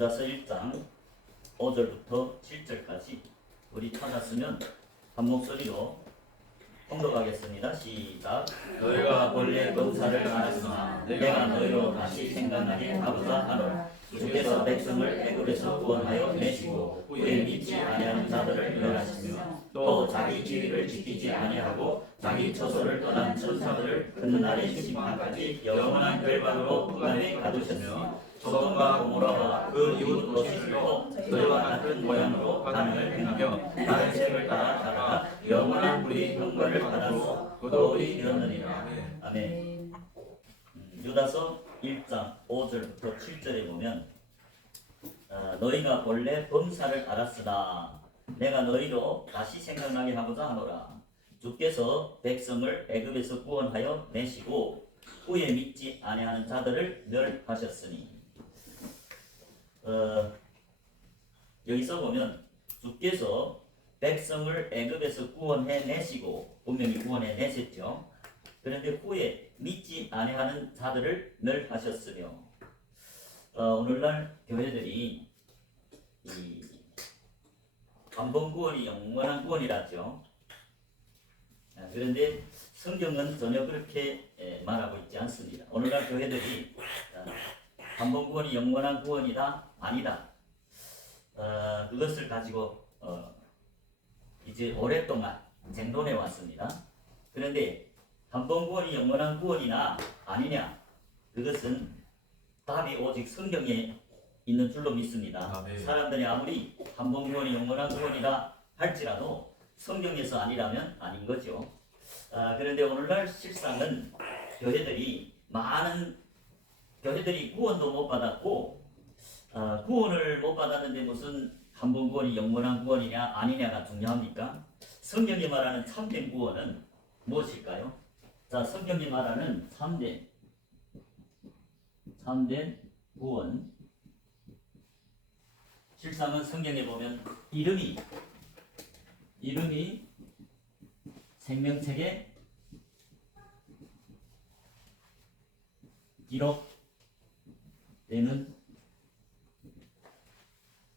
유다서 1장 5절부터 7절까지 우리 찾았으면 한 목소리로 통독하겠습니다. 시작. 너희가 본래 범사를 알았으나 내가 너희로 다시 생각나게 하고자 하노라. 주께서 백성을 애굽에서 구원하여 내시고 후에 믿지 아니하는 자들을 멸하시며 또 자기 지위를 지키지 아니하고 자기 처소를 떠난 천사들을 그 날의 심판까지 영원한 결박으로 흑암에 가두셨으며 소돔과 고모라와 그 이웃 롯들도 너희와 같은 모양으로 간음을 행하며 다른 색을 따라 영원한 불의 형벌을 받았소. 그도 이르느니라. 아멘. 유다서 1장 5절부터 7절에 보면 너희가 본래 범사를 알았으나 내가 너희로 다시 생각나게 하고자 하노라. 주께서 백성을 애굽에서 구원하여 내시고 후에 믿지 아니하는 자들을 멸하셨으니. 여기서 보면 주께서 백성을 애굽에서 구원해 내시고 분명히 구원해 내셨죠. 그런데 후에 믿지 아니하는 자들을 멸하셨으며 오늘날 교회들이 이 한번 구원이 영원한 구원이라죠. 그런데 성경은 전혀 그렇게 말하고 있지 않습니다. 오늘날 교회들이 한번 구원이 영원한 구원이다? 아니다. 그것을 가지고 이제 오랫동안 쟁론해 왔습니다. 그런데 한번 구원이 영원한 구원이나 아니냐, 그것은 답이 오직 성경에 있는 줄로 믿습니다. 사람들이 아무리 한번 구원이 영원한 구원이라 할지라도 성경에서 아니라면 아닌 거죠. 그런데 오늘날 실상은 많은 교회들이 구원도 못 받았고 구원을 못 받았는데 무슨 한번 구원이 영원한 구원이냐 아니냐가 중요합니까? 성경이 말하는 참된 구원은 무엇일까요? 자, 성경이 말하는 참된 구원, 실상은 성경에 보면 이름이 생명책에 기록되는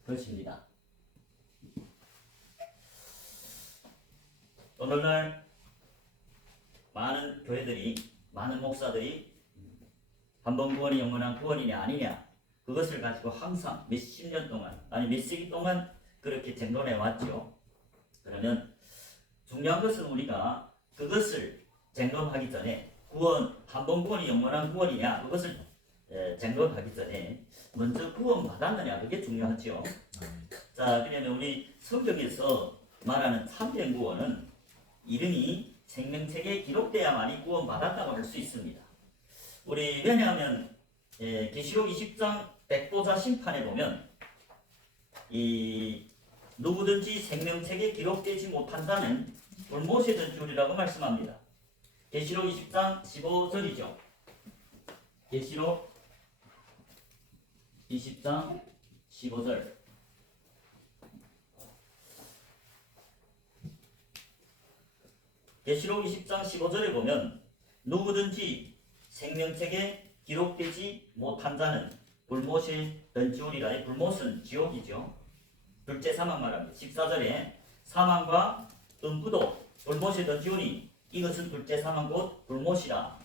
것입니다. 오늘날 많은 교회들이, 많은 목사들이 한번 구원이 영원한 구원이냐 아니냐, 그것을 가지고 항상 몇십 년 동안, 아니 몇 세기 동안 그렇게 쟁론해 왔죠. 그러면 중요한 것은 우리가 그것을 쟁론하기 전에 한번 구원이 영원한 구원이냐, 그것을 쟁론하기 전에 먼저 구원 받았느냐, 그게 중요하죠. 자, 그러면 우리 성경에서 말하는 참된 구원은 이름이 생명책에 기록돼야만이 구원 받았다고 할 수 있습니다. 왜냐하면 계시록 20장 백보자 심판에 보면 누구든지 생명책에 기록되지 못한다는 불못의 던줄이라고 말씀합니다. 계시록 20장 15절이죠. 계시록 20장 15절. 계시록 20장 15절에 보면 누구든지 생명책에 기록되지 못한 자는 불못에 던지우리라. 불못은 지옥이죠. 둘째 사망 말합니다. 14절에 사망과 음부도 불못에 던지우니 이것은 둘째 사망 곧 불못이라.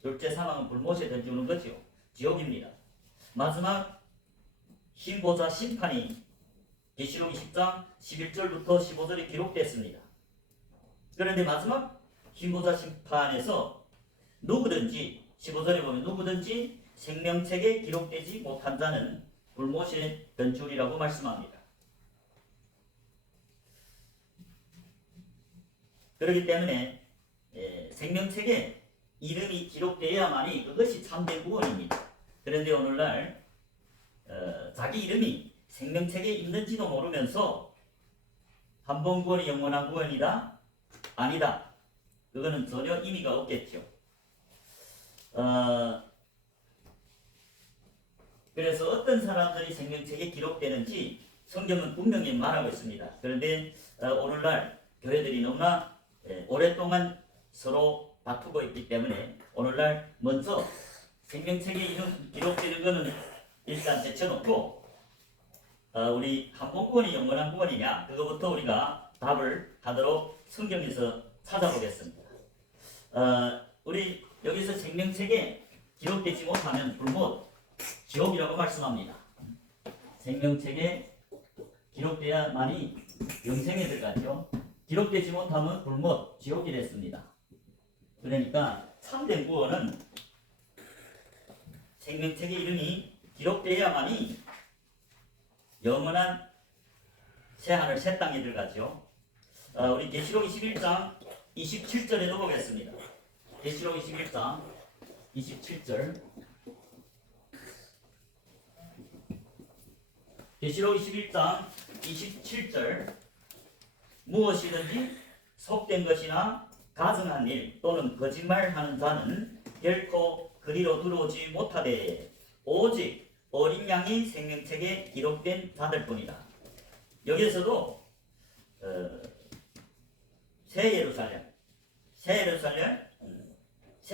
둘째 사망은 불못에 던지우는 거죠. 지옥입니다. 마지막 흰보자 심판이 계시록 20장 11절부터 15절에 기록됐습니다. 그런데 마지막 흰보자 심판에서 누구든지, 15절에 보면 누구든지 생명책에 기록되지 못한 자는 불못에 던지우리라고 말씀합니다. 그렇기 때문에 생명책에 이름이 기록되어야만이 그것이 참된 구원입니다. 그런데 오늘날 자기 이름이 생명책에 있는지도 모르면서 한번 구원이 영원한 구원이다? 아니다. 그거는 전혀 의미가 없겠죠. 그래서 어떤 사람들이 생명책에 기록되는지 성경은 분명히 말하고 있습니다. 그런데 오늘날 교회들이 너무나 오랫동안 서로 다투고 있기 때문에 오늘날 먼저 생명책에 기록되는 것은 일단 제쳐놓고 우리 한복구원이 영원한 구원이냐? 그거부터 우리가 답을 하도록 성경에서 찾아보겠습니다. 우리 여기서 생명책에 기록되지 못하면 불못 지옥이라고 말씀합니다. 생명책에 기록돼야만이 영생에 들어가죠. 기록되지 못하면 불못 지옥이 됐습니다. 그러니까 참된 구원은 생명책의 이름이 기록돼야만이 영원한 새하늘 새 땅에 들어가죠. 우리 계시록 21장 27절에도 보겠습니다. 계시록 21장 27절. 계시록 21장 27절. 무엇이든지 속된 것이나 가증한 일 또는 거짓말하는 자는 결코 그리로 들어오지 못하되 오직 어린 양이 생명책에 기록된 자들뿐이다. 여기에서도 새 예루살렘, 새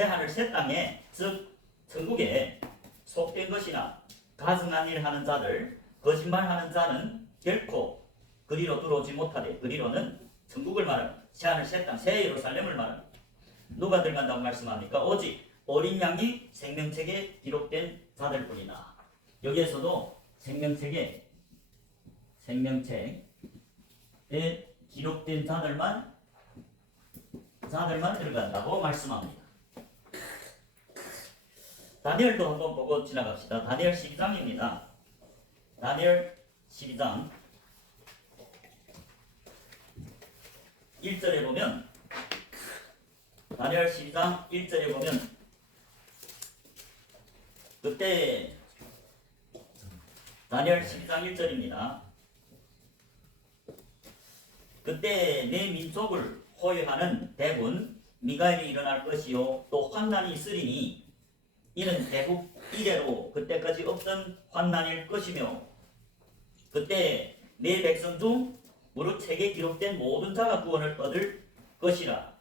하늘 새 땅에, 즉 천국에 속된 것이나 가증한 일 하는 자들, 거짓말하는 자는 결코 그리로 들어오지 못하되, 그리로는 천국을 말합니다. 새 하늘 새 땅, 새 예루살렘을 말합니다. 누가 들어간다고 말씀합니까? 오직 어린 양이 생명책에 기록된 자들뿐이다. 여기에서도 생명책에 기록된 자들만 들어간다고 말씀합니다. 다니엘도 한번 보고 지나갑시다. 다니엘 12장입니다. 다니엘 12장 1절에 보면, 다니엘 12장 1절에 보면, 그때 다니엘 12장 1절입니다. 그때 내 민족을 호위하는 대군 미가엘이 일어날 것이요 또 환난이 있으리니 이는 대국 이래로 그때까지 없던 환난일 것이며 그때 내 백성 중 무릇 책에 기록된 모든 자가 구원을 얻을 것이라.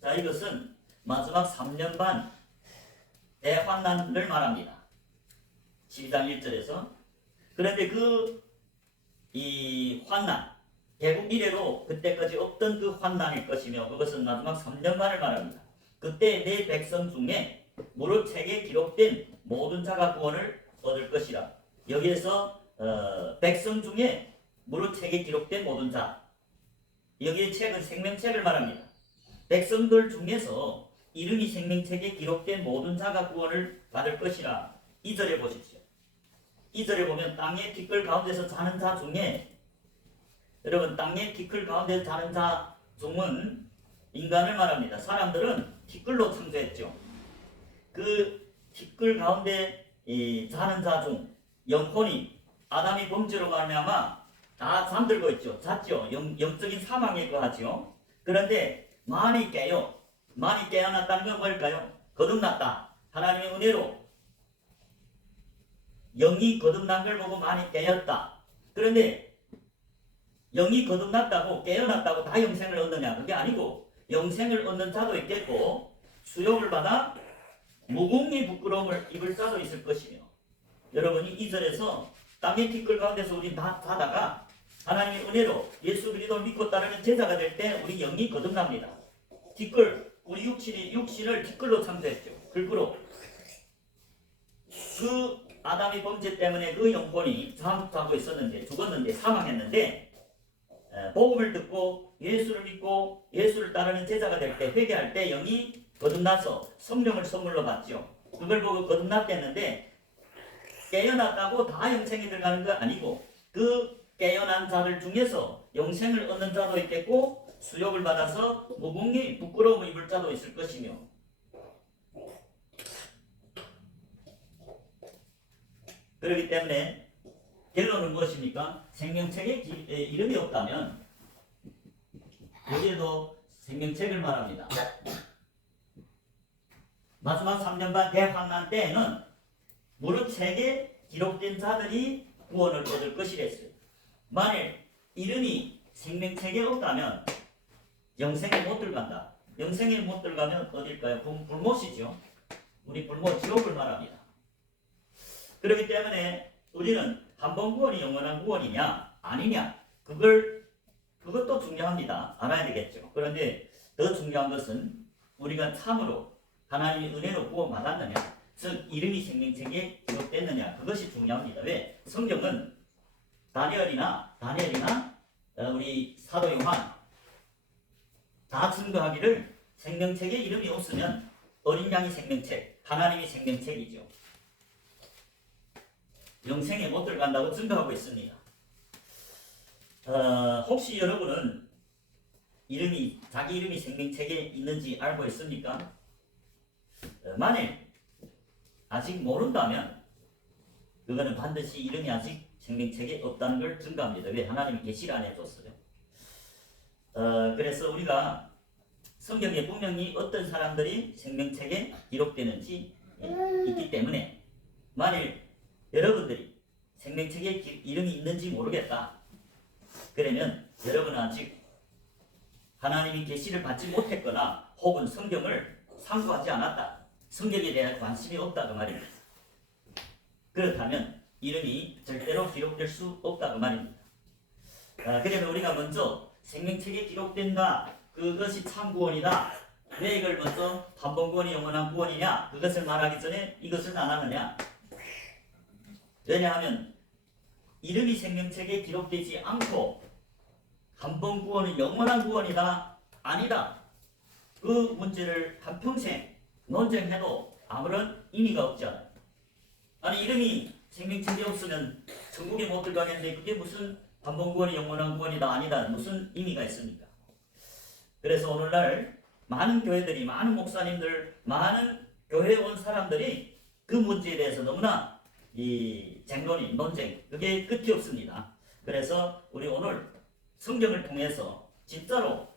자, 이것은 마지막 3년 반 대환난을 말합니다. 12장 1절에서. 그런데 이 환난, 대국 이래로 그때까지 없던 그 환난일 것이며 그것은 마지막 3년 반을 말합니다. 그때 내 백성 중에 무릇 책에 기록된 모든 자가 구원을 얻을 것이라. 여기에서 백성 중에 무릇 책에 기록된 모든 자, 여기의 책은 생명책을 말합니다. 백성들 중에서 이름이 생명책에 기록된 모든 자가 구원을 받을 것이라. 2절에 보십시오. 2절에 보면 땅의 티끌 가운데서 자는 자 중에, 여러분 땅의 티끌 가운데서 자는 자 중은 인간을 말합니다. 사람들은 티끌로 창조했죠. 그 티끌 가운데 자는 자 중 영혼이 아담이 범죄로 말미암아 다 잠들고 있죠. 잤죠. 영적인 사망에 거하죠. 그런데 많이 깨어났다는 건 뭘까요? 거듭났다. 하나님의 은혜로 영이 거듭난 걸 보고 많이 깨었다. 그런데 영이 거듭났다고 깨어났다고 다 영생을 얻느냐? 그게 아니고 영생을 얻는 자도 있겠고 수욕을 받아 무궁히 부끄러움을 입을 자도 있을 것이며, 여러분이 2절에서 땅의 티끌 가운데서 우리 다 자다가 하나님의 은혜로 예수 그리스도를 믿고 따르는 제자가 될 때 우리 영이 거듭납니다. 티끌, 우리 육신을 티끌로 창조했죠. 글구로. 그 아담의 범죄 때문에 그 영혼이 자고 있었는데, 죽었는데, 사망했는데, 복음을 듣고 예수를 믿고 예수를 따르는 제자가 될 때, 회개할 때 영이 거듭나서 성령을 선물로 받죠. 그걸 보고 거듭났댔는데 깨어났다고 다 영생에 들어가는 거 아니고 그 깨어난 자들 중에서 영생을 얻는 자도 있겠고 수욕을 받아서 무궁히 부끄러움을 입을 자도 있을 것이며, 그렇기 때문에 결론은 무엇입니까? 생명책에 이름이 없다면 여기에도 생명책을 말합니다. 마지막 3년 반 대환난 때에는 무릇 책에 기록된 자들이 구원을 얻을 것이랬어요. 만일 이름이 생명책에 없다면 영생에 못 들어간다. 영생에 못 들어가면 어딜까요? 불못이죠. 우리 불못 지옥을 말합니다. 그렇기 때문에 우리는 한 번 구원이 영원한 구원이냐 아니냐 그것도 중요합니다. 알아야 되겠죠. 그런데 더 중요한 것은 우리가 참으로 하나님의 은혜로 구원받았느냐, 즉 이름이 생명책에 기록됐느냐, 그것이 중요합니다. 왜? 성경은 다니엘이나 우리 사도 요한 다 증거하기를 생명책에 이름이 없으면 어린 양이 생명책, 하나님이 생명책이죠. 영생에 못 들어간다고 증거하고 있습니다. 혹시 여러분은 자기 이름이 생명책에 있는지 알고 있습니까? 만일 아직 모른다면 그거는 반드시 이름이 아직 생명책에 없다는 걸 증거합니다. 왜? 하나님이 계시를 안 해줬어요. 그래서 우리가 성경에 분명히 어떤 사람들이 생명책에 기록되는지 있기 때문에 만일 여러분들이 생명책에 이름이 있는지 모르겠다. 그러면 여러분은 아직 하나님이 계시를 받지 못했거나 혹은 성경을 상고하지 않았다. 성경에 대한 관심이 없다 그 말입니다. 그렇다면 이름이 절대로 기록될 수 없다 그 말입니다. 그러면 우리가 먼저 생명책에 기록된다. 그것이 참 구원이다. 왜 이걸 먼저 한 번 구원이 영원한 구원이냐? 그것을 말하기 전에 이것을 안 하느냐? 왜냐하면 이름이 생명책에 기록되지 않고 한 번 구원은 영원한 구원이다 아니다 그 문제를 한평생 논쟁해도 아무런 의미가 없지 않아요. 아니 이름이 생명책에 없으면 천국에 못 들어가겠는데 그게 무슨 한 번 구원이 영원한 구원이다 아니다 무슨 의미가 있습니까? 그래서 오늘날 많은 교회들이 많은 목사님들 많은 교회에 온 사람들이 그 문제에 대해서 너무나 이 쟁론이 논쟁 그게 끝이 없습니다. 그래서 우리 오늘 성경을 통해서 진짜로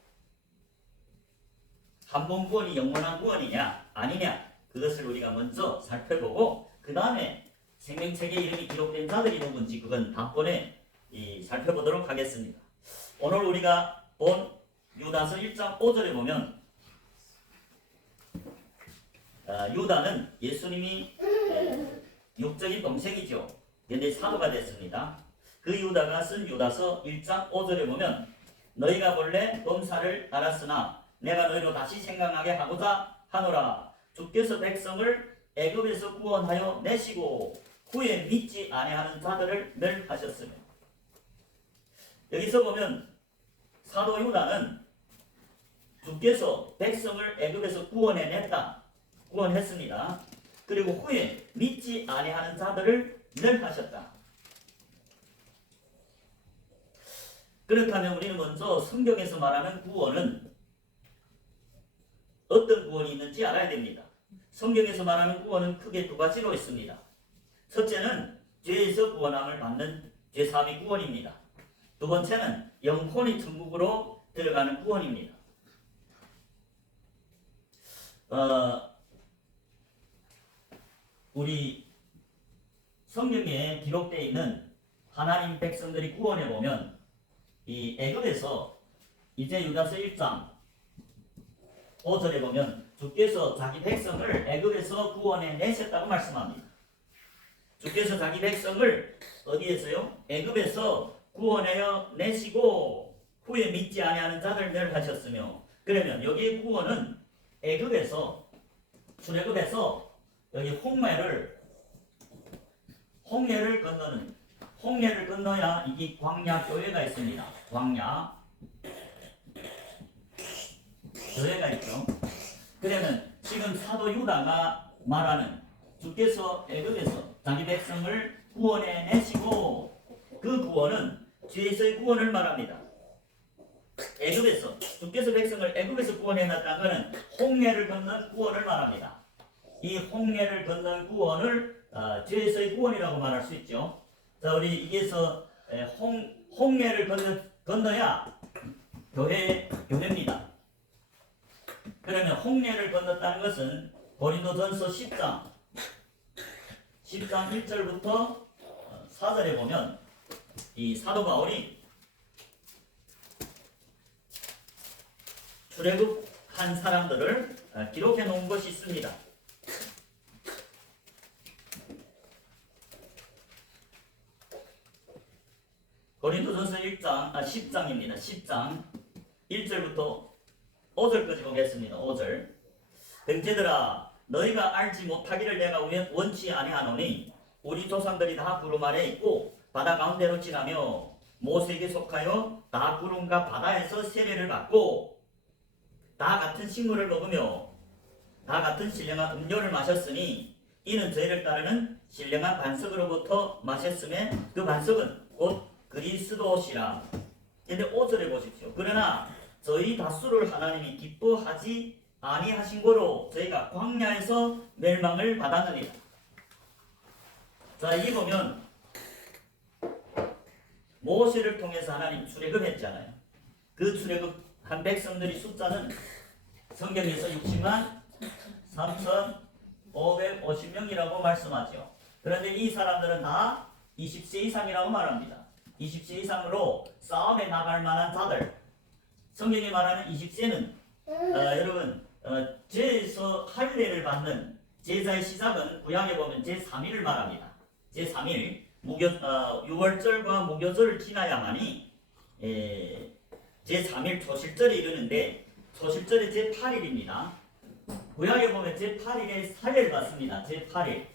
한 번 구원이 영원한 구원이냐 아니냐 그것을 우리가 먼저 살펴보고 그 다음에 생명책에 이름이 기록된 자들이 누군지 그건 다음번에 살펴보도록 하겠습니다. 오늘 우리가 본 유다서 1장 5절에 보면 유다는 예수님이 육적인 동생이죠. 그런데 사도가 됐습니다. 그 유다가 쓴 유다서 1장 5절에 보면 너희가 본래 범사를 알았으나 내가 너희로 다시 생각나게 하고자 하노라. 주께서 백성을 애굽에서 구원하여 내시고 후에 믿지 아니하는 자들을 멸하셨으며. 여기서 보면 사도 유다는 주께서 백성을 애굽에서 구원했습니다. 그리고 후에 믿지 아니하는 자들을 멸하셨다. 그렇다면 우리는 먼저 성경에서 말하는 구원은 어떤 구원이 있는지 알아야 됩니다. 성경에서 말하는 구원은 크게 두 가지로 있습니다. 첫째는 죄에서 구원함을 받는 죄사함의 구원입니다. 두 번째는 영혼이 천국으로 들어가는 구원입니다. 우리 성경에 기록되어 있는 하나님 백성들이 구원해 보면 이 애굽에서 이제 유다서 1장 5절에 보면 주께서 자기 백성을 애굽에서 구원해 내셨다고 말씀합니다. 주께서 자기 백성을 어디에서요? 애굽에서 구원하여 내시고 후에 믿지 아니하는 자들 멸하셨으며. 그러면 여기의 구원은 애굽에서 출애굽에서 여기 홍해를 건너야 이게 광야 교회가 있습니다. 광야 교회가 있죠. 그러면 지금 사도 유다가 말하는 주께서 애굽에서 자기 백성을 구원해 내시고 그 구원은 죄에서의 구원을 말합니다. 애굽에서 주께서 백성을 애굽에서 구원해 놨다는 것은 홍해를 건넌 구원을 말합니다. 이 홍해를 건넌 구원을 죄에서의 구원이라고 말할 수 있죠. 자, 우리 이게서 홍해를 건너야 교회입니다. 그러면 홍해를 건넜다는 것은 고린도전서 10장 1절부터 4절에 보면 이 사도 바울이 출애굽한 사람들을 기록해 놓은 것이 있습니다. 고린도전서 10장입니다. 10장 1절부터 5절까지 보겠습니다. 5절. 형제들아 너희가 알지 못하기를 내가 원치 아니하노니 우리 조상들이 다 구름 아래 있고 바다 가운데로 지나며 모세에게 속하여 다 구름과 바다에서 세례를 받고 다 같은 식물을 먹으며 다 같은 신령한 음료를 마셨으니 이는 저희를 따르는 신령한 반석으로부터 마셨음에 그 반석은 곧 그리스도시라. 근데 5절에 보십시오. 그러나 저희 다수를 하나님이 기뻐하지 아니하신 거로 저희가 광야에서 멸망을 받았느니라. 자, 여기 보면 모세를 통해서 하나님 출애굽했잖아요. 그 출애굽한 백성들이 숫자는 성경에서 60만 3,550명이라고 말씀하죠. 그런데 이 사람들은 다 20세 이상이라고 말합니다. 20세 이상으로 싸움에 나갈 만한 자들. 성경이 말하는 20세는 여러분 죄에서 할례를 받는 제사의 시작은 구약에 보면 제3일을 말합니다. 제3일 유월절과 무교절을 지나야만이 제3일 초실절에 이르는데 초실절이 제8일입니다. 구약에 보면 제8일에 할례를 받습니다. 제8일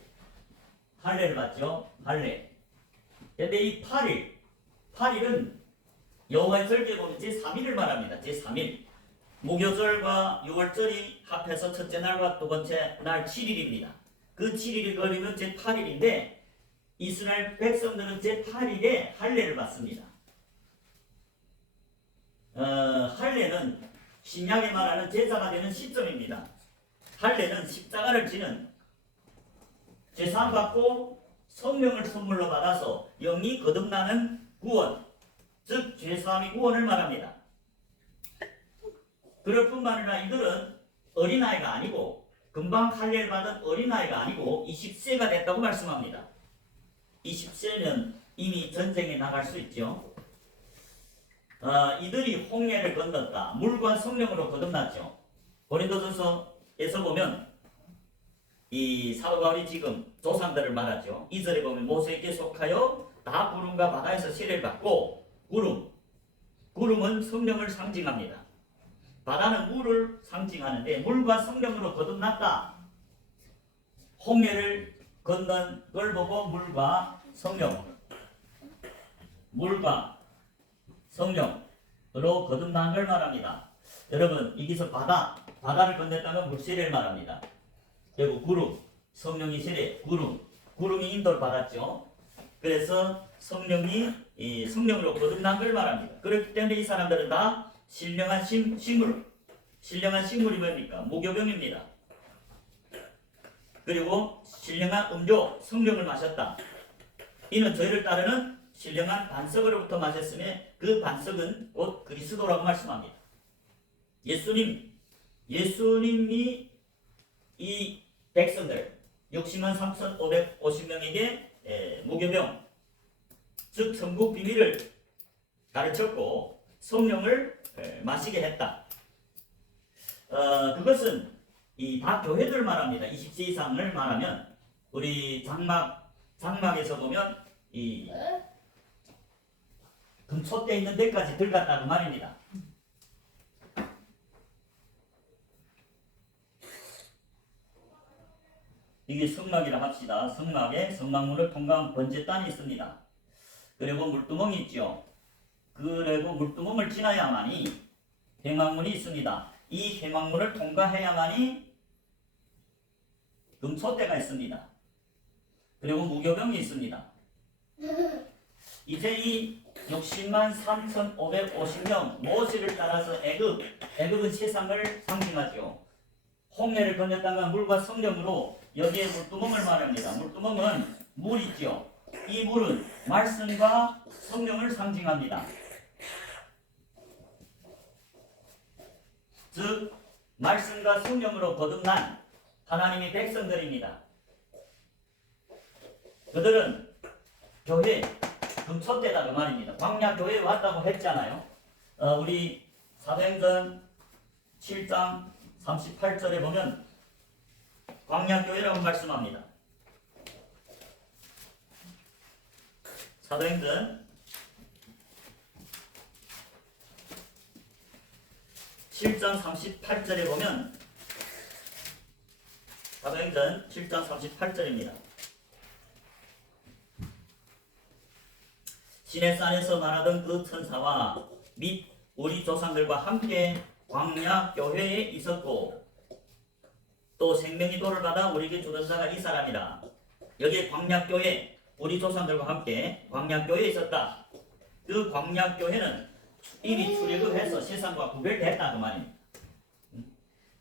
할례를 받죠. 할례. 근데 이 8일은 여호와의 절기에 보면 제3일을 말합니다. 제3일. 무교절과 유월절이 합해서 첫째 날과 두 번째 날 7일입니다. 그 7일이 걸리면 제8일인데 이스라엘 백성들은 제8일에 할례를 받습니다. 할례는 신약에 말하는 제사가 되는 시점입니다. 할례는 십자가를 지는 제사 받고 성령을 선물로 받아서 영이 거듭나는 구원, 즉 죄사함의 구원을 말합니다. 그럴 뿐만 아니라 이들은 어린아이가 아니고 금방 할례를 받은 어린아이가 아니고 20세가 됐다고 말씀합니다. 20세면 이미 전쟁에 나갈 수 있죠. 이들이 홍해를 건넜다. 물과 성령으로 거듭났죠. 고린도전서에서 보면 이 사도 바울이 지금 조상들을 말하죠. 2절에 보면 모세에게 속하여 다 구름과 바다에서 세례를 받고 구름은 성령을 상징합니다. 바다는 물을 상징하는데 물과 성령으로 거듭났다. 홍해를 건넌 걸 보고 물과 성령으로 거듭난 걸 말합니다. 여러분 여기서 바다를 건넜다면 물세례를 말합니다. 그리고 구름, 성령이 세례, 구름이 인도를 받았죠. 그래서 성령으로 거듭난 걸 말합니다. 그렇기 때문에 이 사람들은 다 신령한 식물이 뭡니까? 무교병입니다. 그리고 신령한 음료, 성령을 마셨다. 이는 저희를 따르는 신령한 반석으로부터 마셨으며 그 반석은 곧 그리스도라고 말씀합니다. 예수님이 이 백성들 60만 3,550명에게 무교병, 즉 천국 비밀을 가르쳤고 성령을 마시게 했다. 그것은 이 각 교회들 말합니다. 20세 이상을 말하면 우리 장막에서 보면 이 금촛대 있는 데까지 들어갔다고 말입니다. 이게 성막이라 합시다. 성막에 성막문을 통과한 번제단이 있습니다. 그리고 물두멍이 있죠. 그리고 물두멍을 지나야만이 회막문이 있습니다. 이 회막문을 통과해야만이 금촛대가 있습니다. 그리고 무교병이 있습니다. 이제 이 60만 3,550명 모세를 따라서 애굽은 세상을 상징하죠. 홍해를 건넜다가 물과 성령으로 여기에 물두멍을 말합니다. 물두멍은 물이죠. 이 물은 말씀과 성령을 상징합니다. 즉 말씀과 성령으로 거듭난 하나님의 백성들입니다. 그들은 교회 금촛대다 그 말입니다. 광야 교회에 왔다고 했잖아요. 우리 사도행전 7장 38절에 보면 광야 교회라고 말씀합니다. 사도행전 7장 38절에 보면 사도행전 7장 38절입니다. 시내산에서 말하던 그 천사와 및 우리 조상들과 함께 광야 교회에 있었고 또 생명의 도를 받아 우리에게 주던 자가 이 사람이라. 여기에 광야 교회, 우리 조상들과 함께 광야 교회에 있었다. 그 광야 교회는 이미 출애굽해서 세상과 구별됐다 그 말입니다.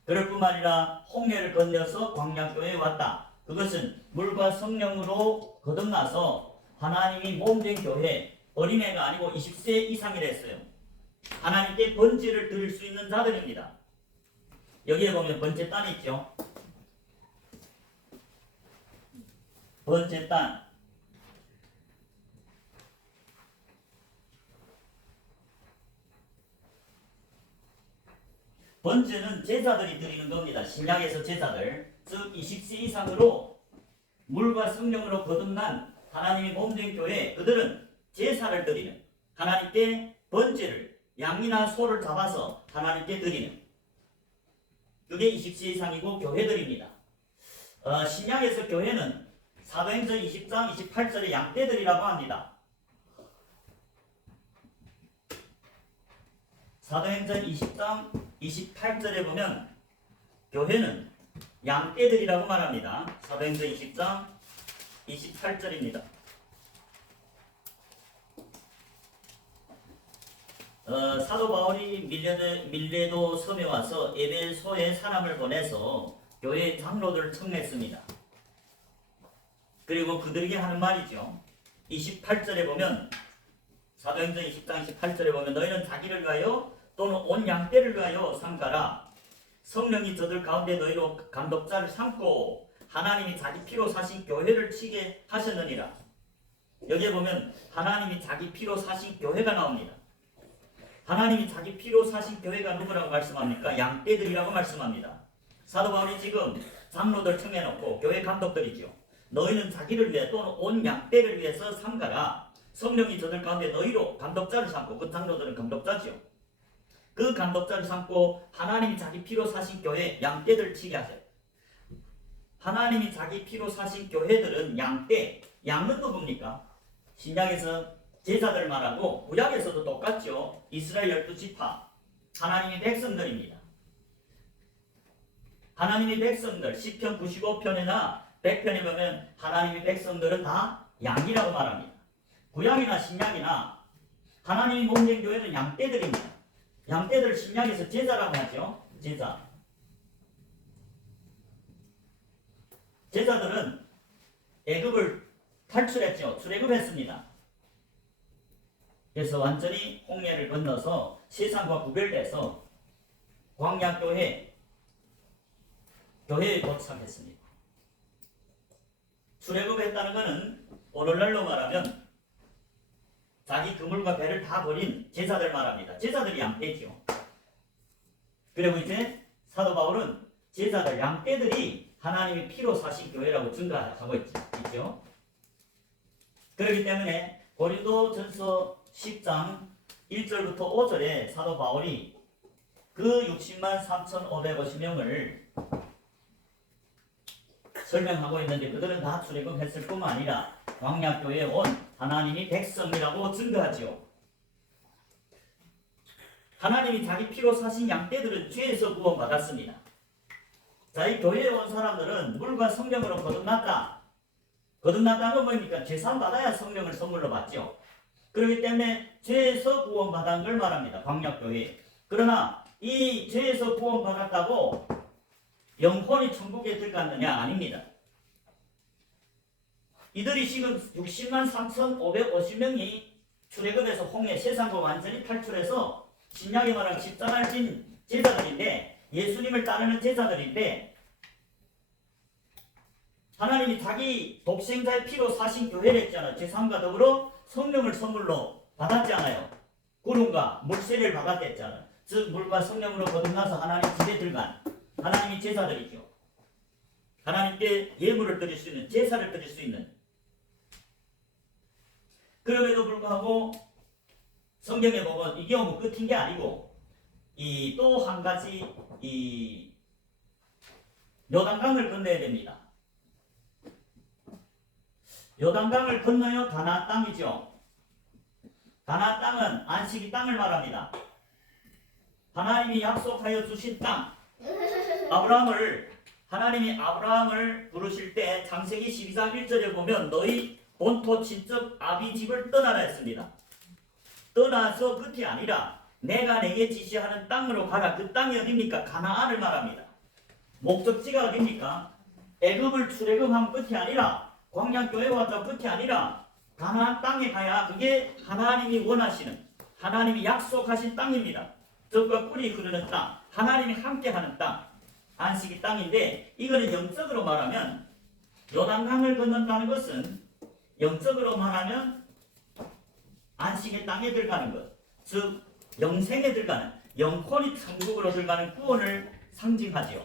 그럴 뿐만 아니라 홍해를 건너서 광야 교회에 왔다. 그것은 물과 성령으로 거듭나서 하나님이 몸된 교회, 어린애가 아니고 20세 이상이랬어요. 하나님께 번제를 드릴 수 있는 자들입니다. 여기에 보면 번제단이 있죠. 번제단. 번제는 제사들이 드리는 겁니다. 신약에서 제사들. 즉 20세 이상으로 물과 성령으로 거듭난 하나님의 몸된 교회, 그들은 제사를 드리는, 하나님께 번제를, 양이나 소를 잡아서 하나님께 드리는, 그게 20세 이상이고 교회들입니다. 신약에서 교회는 사도행전 20장 28절에 양떼들이라고 합니다. 사도행전 20장 28절에 보면 교회는 양떼들이라고 말합니다. 사도행전 20장 28절입니다. 사도 바울이 밀레도 섬에 와서 에베소에 사람을 보내서 교회 장로들을 청했습니다. 그리고 그들에게 하는 말이죠. 28절에 보면 사도행전 20장 28절에 보면 너희는 자기를 위하여 또는 온 양떼를 위하여 삼가라. 성령이 저들 가운데 너희로 감독자를 삼고 하나님이 자기 피로 사신 교회를 치게 하셨느니라. 여기에 보면 하나님이 자기 피로 사신 교회가 나옵니다. 하나님이 자기 피로 사신 교회가 누구라고 말씀합니까? 양떼들이라고 말씀합니다. 사도 바울이 지금 장로들 청해놓고 교회 감독들이죠. 너희는 자기를 위해 또는 온 양떼를 위해서 삼가라. 성령이 저들 가운데 너희로 감독자를 삼고, 그 장로들은 감독자지요. 그 감독자를 삼고 하나님이 자기 피로 사신 교회 양떼들 치게 하세요. 하나님이 자기 피로 사신 교회들은 양떼, 양은 누굽니까? 신약에서 제사들 말하고 구약에서도 똑같죠. 이스라엘 12지파, 하나님의 백성들입니다. 하나님의 백성들, 시편 95편이나 100편에 보면 하나님의 백성들은 다 양이라고 말합니다. 구약이나 신약이나 하나님이 몸된 교회는 양떼들입니다. 양떼들 신약에서 제사라고 하죠. 제사. 제사들은 애굽을 탈출했죠. 출애굽했습니다. 그래서 완전히 홍해를 건너서 세상과 구별돼서 광야교회에 도착했습니다. 출애굽했다는 것은 오늘날로 말하면 자기 그물과 배를 다 버린 제사들 말합니다. 제사들이 양떼죠. 그리고 이제 사도 바울은 제사들, 양떼들이 하나님의 피로 사신 교회라고 증거하고 있죠. 그렇기 때문에 고린도전서 10장 1절부터 5절에 사도 바울이 그 60만 3,550명을 설명하고 있는데 그들은 다 출애굽했을 뿐만 아니라 광야교회에 온 하나님이 백성이라고 증거하죠. 하나님이 자기 피로 사신 양떼들은 죄에서 구원받았습니다. 자, 이 교회에 온 사람들은 물과 성령으로 거듭났다. 거듭났다는 건 뭡니까? 죄사함 받아야 성령을 선물로 받죠. 그렇기 때문에 죄에서 구원받은 걸 말합니다. 광야교회. 그러나 이 죄에서 구원받았다고 영혼이 천국에 들어갔느냐? 아닙니다. 이들이 지금 60만 3,550명이 출애굽해서 홍해 세상과 완전히 탈출해서 신약에 말하는 십자가를 진 제자들인데, 예수님을 따르는 제자들인데, 하나님이 자기 독생자의 피로 사신 교회를 했잖아요. 제3과 더불어 성령을 선물로 받았잖아요. 구름과 물세를 받았댔잖아요. 즉 물과 성령으로 거듭나서 하나님 집에 들어간 하나님이 제사들이죠. 하나님께 예물을 드릴 수 있는, 제사를 드릴 수 있는. 그럼에도 불구하고 성경에 보면 이게 뭐 끝인 게 아니고 이 또 한 가지 이 요단강을 건너야 됩니다. 요단강을 건너요 가나안 땅이죠. 가나안 땅은 안식이 땅을 말합니다. 하나님이 약속하여 주신 땅. 하나님이 아브라함을 부르실 때 창세기 12장 1절에 보면 너희 본토 친척 아비 집을 떠나라 했습니다. 떠나서 끝이 아니라 내가 내게 지시하는 땅으로 가라. 그 땅이 어딥니까? 가나안을 말합니다. 목적지가 어딥니까? 애굽을 출애굽한 끝이 아니라 광야교회 왔다 끝이 아니라 가나안 땅에 가야 그게 하나님이 원하시는 하나님이 약속하신 땅입니다. 젖과 꿀이 흐르는 땅, 하나님이 함께하는 땅, 안식이 땅인데 이거는 영적으로 말하면 요단강을 건넌다는 것은 영적으로 말하면 안식의 땅에 들어가는 것, 즉 영생에 들어가는 영혼이 천국으로 들어가는 구원을 상징하지요.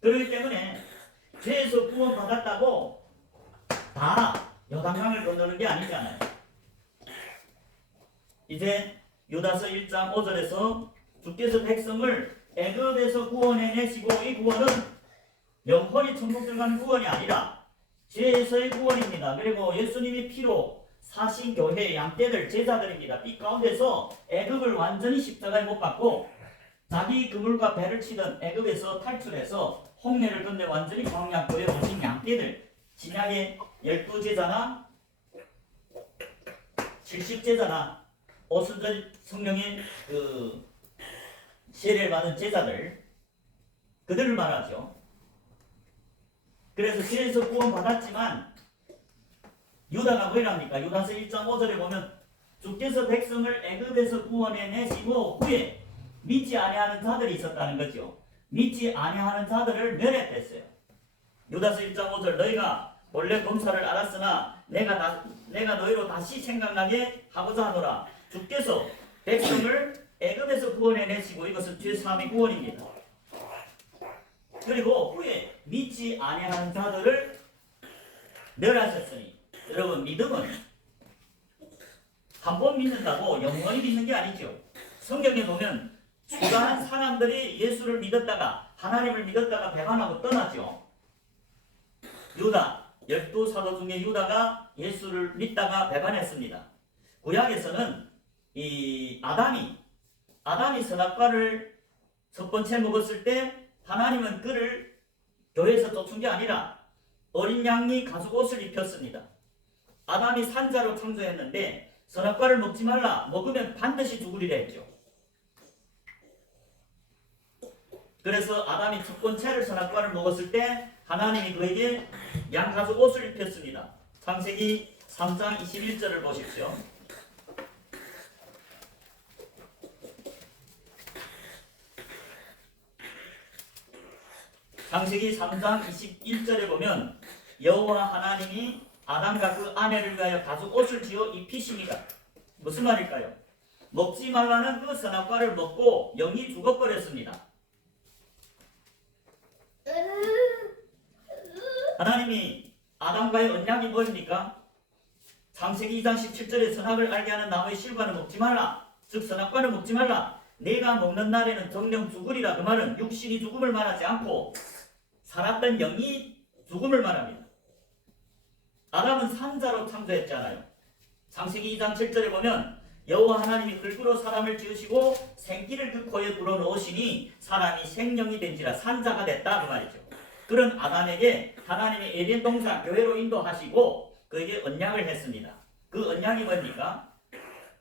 그렇기 때문에 죄에서 구원받았다고 다 요단강을 건너는 게 아니잖아요. 이제 유다서 1장 5절에서 주께서 백성을 애굽에서 구원해내시고 이 구원은 영혼이 천국 들어가는 구원이 아니라 죄에서의 구원입니다. 그리고 예수님이 피로 사신 교회 양떼들 제자들입니다. 이 가운데서 애굽을 완전히 십자가에 못 박고 자기 그물과 배를 치던 애굽에서 탈출해서 홍해를 건너 완전히 광야교에 오신 양떼들 신약의 12제자나 70제자나 오순절 성령의 그 세례를 받은 제자들 그들을 말하죠. 그래서 죄에서 구원받았지만 유다가 뭐랍니까? 유다서 1장 5절에 보면 주께서 백성을 애굽에서 구원해내시고 후에 믿지 아니하는 자들이 있었다는 거죠. 믿지 아니하는 자들을 멸했댔어요. 유다서 1장 5절 너희가 본래 범사를 알았으나 내가 너희로 다시 생각나게 하고자 하노라. 주께서 백성을 애굽에서 구원해내시고 이것은 죄사함의 구원입니다. 그리고 후에 믿지 아니하는 자들을 멸하셨으니 여러분 믿음은 한 번 믿는다고 영원히 믿는 게 아니죠. 성경에 보면 수많은 사람들이 예수를 믿었다가 하나님을 믿었다가 배반하고 떠났죠. 유다 12사도 중에 유다가 예수를 믿다가 배반했습니다. 구약에서는 이 아담이 선악과를 첫 번째 먹었을 때 하나님은 그를 교회에서 쫓은 게 아니라 어린 양이 가죽옷을 입혔습니다. 아담이 산자로 창조했는데 선악과를 먹지 말라, 먹으면 반드시 죽으리라 했죠. 그래서 아담이 첫 번째를 선악과를 먹었을 때 하나님이 그에게 양가죽 옷을 입혔습니다. 창세기 3장 21절을 보십시오. 창세기 3장 21절에 보면 여호와 하나님이 아담과 그 아내를 위하여 가죽 옷을 지어 입히십니다. 무슨 말일까요? 먹지 말라는 그 선악과를 먹고 영이 죽어버렸습니다. 하나님이 아담과의 언약이 뭐입니까? 창세기 2장 17절에 선악을 알게 하는 나무의 실과는 먹지 말라. 즉 선악과는 먹지 말라. 내가 먹는 날에는 정령 죽으리라. 그 말은 육신이 죽음을 말하지 않고 살았던 영이 죽음을 말합니다. 아담은 산자로 창조했잖아요. 창세기 2장 7절에 보면 여호와 하나님이 흙으로 사람을 지으시고 생기를 그 코에 불어넣으시니 사람이 생명이 된지라 산자가 됐다 그 말이죠. 그런 아담에게 하나님이 에덴 동산 교회로 인도하시고 그에게 언약을 했습니다. 그 언약이 뭡니까?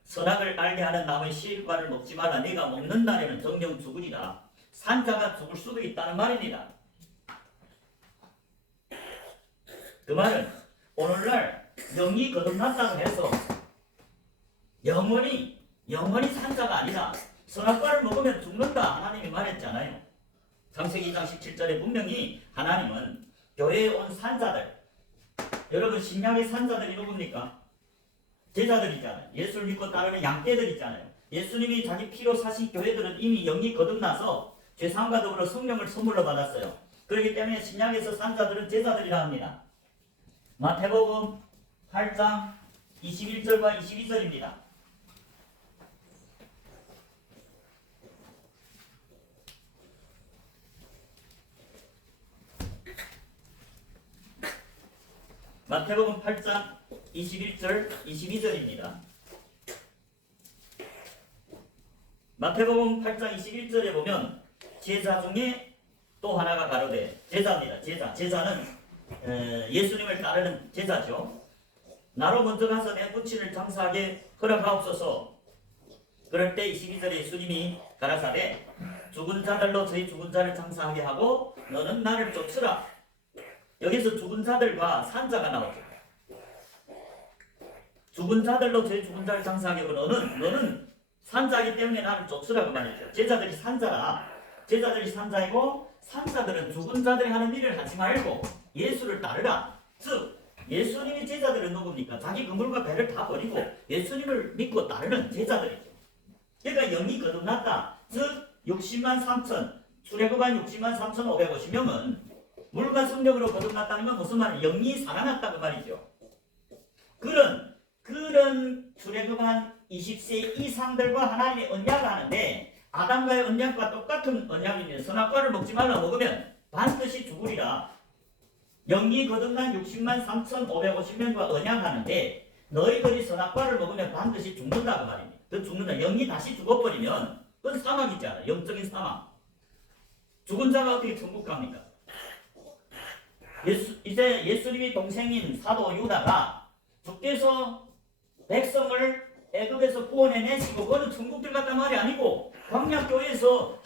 선악을 알게 하는 나무의 실과를 먹지 말라. 네가 먹는 날에는 정령 죽으리라. 산자가 죽을 수도 있다는 말입니다. 그 말은 오늘날 영이 거듭났다고 해서 영원히 산자가 아니라 선악과를 먹으면 죽는다 하나님이 말했잖아요. 창세기 2장 17절에 분명히 하나님은 교회에 온 산자들, 여러분 신약의 산자들이 누굽니까? 제자들이잖아요. 예수를 믿고 따르는 양떼들 있잖아요. 예수님이 자기 피로 사신 교회들은 이미 영이 거듭나서 죄사함과 더불어 성령을 선물로 받았어요. 그렇기 때문에 신약에서 산자들은 제자들이라 합니다. 마태복음 8장 21절과 22절입니다. 마태복음 8장 21절 22절입니다. 마태복음 8장 21절에 보면 제자 중에 또 하나가 가로되, 제자입니다. 제자는 예수님을 따르는 제자죠. 나로 먼저 가서 내 문친을 장사하게 허락하옵소서. 그럴 때 22절에 예수님이 가라사대, 죽은 자들로 저희 죽은 자를 장사하게 하고 너는 나를 쫓으라. 여기서 죽은 자들과 산자가 나오죠. 죽은 자들로 저희 죽은 자를 장사하게 하고 너는 산자이기 때문에 나를 쫓으라고 말이죠. 제자들이 산자라. 제자들이 산자이고 산자들은 죽은 자들이 하는 일을 하지 말고 예수를 따르라. 즉 예수님이 제자들은 누굽니까? 자기 그물과 배를 다 버리고 예수님을 믿고 따르는 제자들이죠. 그러니까 영이 거듭났다. 즉 60만 3천, 출애굽한 60만 3,550명은 물과 성령으로 거듭났다는 건 무슨 말이에요? 영이 살아났다고 말이죠. 그런 출애굽한 20세 이상들과 하나님의 언약을 하는데 아담과의 언약과 똑같은 언약입니다. 선악과를 먹지 말라. 먹으면 반드시 죽으리라. 영이 거듭난 60만 3,550명과 언약하는데 너희들이 선악과를 먹으면 반드시 죽는다고 말입니다. 그 죽는다. 영이 다시 죽어버리면 그건 사망이지 않아요. 영적인 사망. 죽은 자가 어떻게 천국 갑니까? 이제 예수님이 동생인 사도 유다가 주께서 백성을 애굽에서 구원해내시고 그거는 천국 들어갔단 말이 아니고 광야교회에서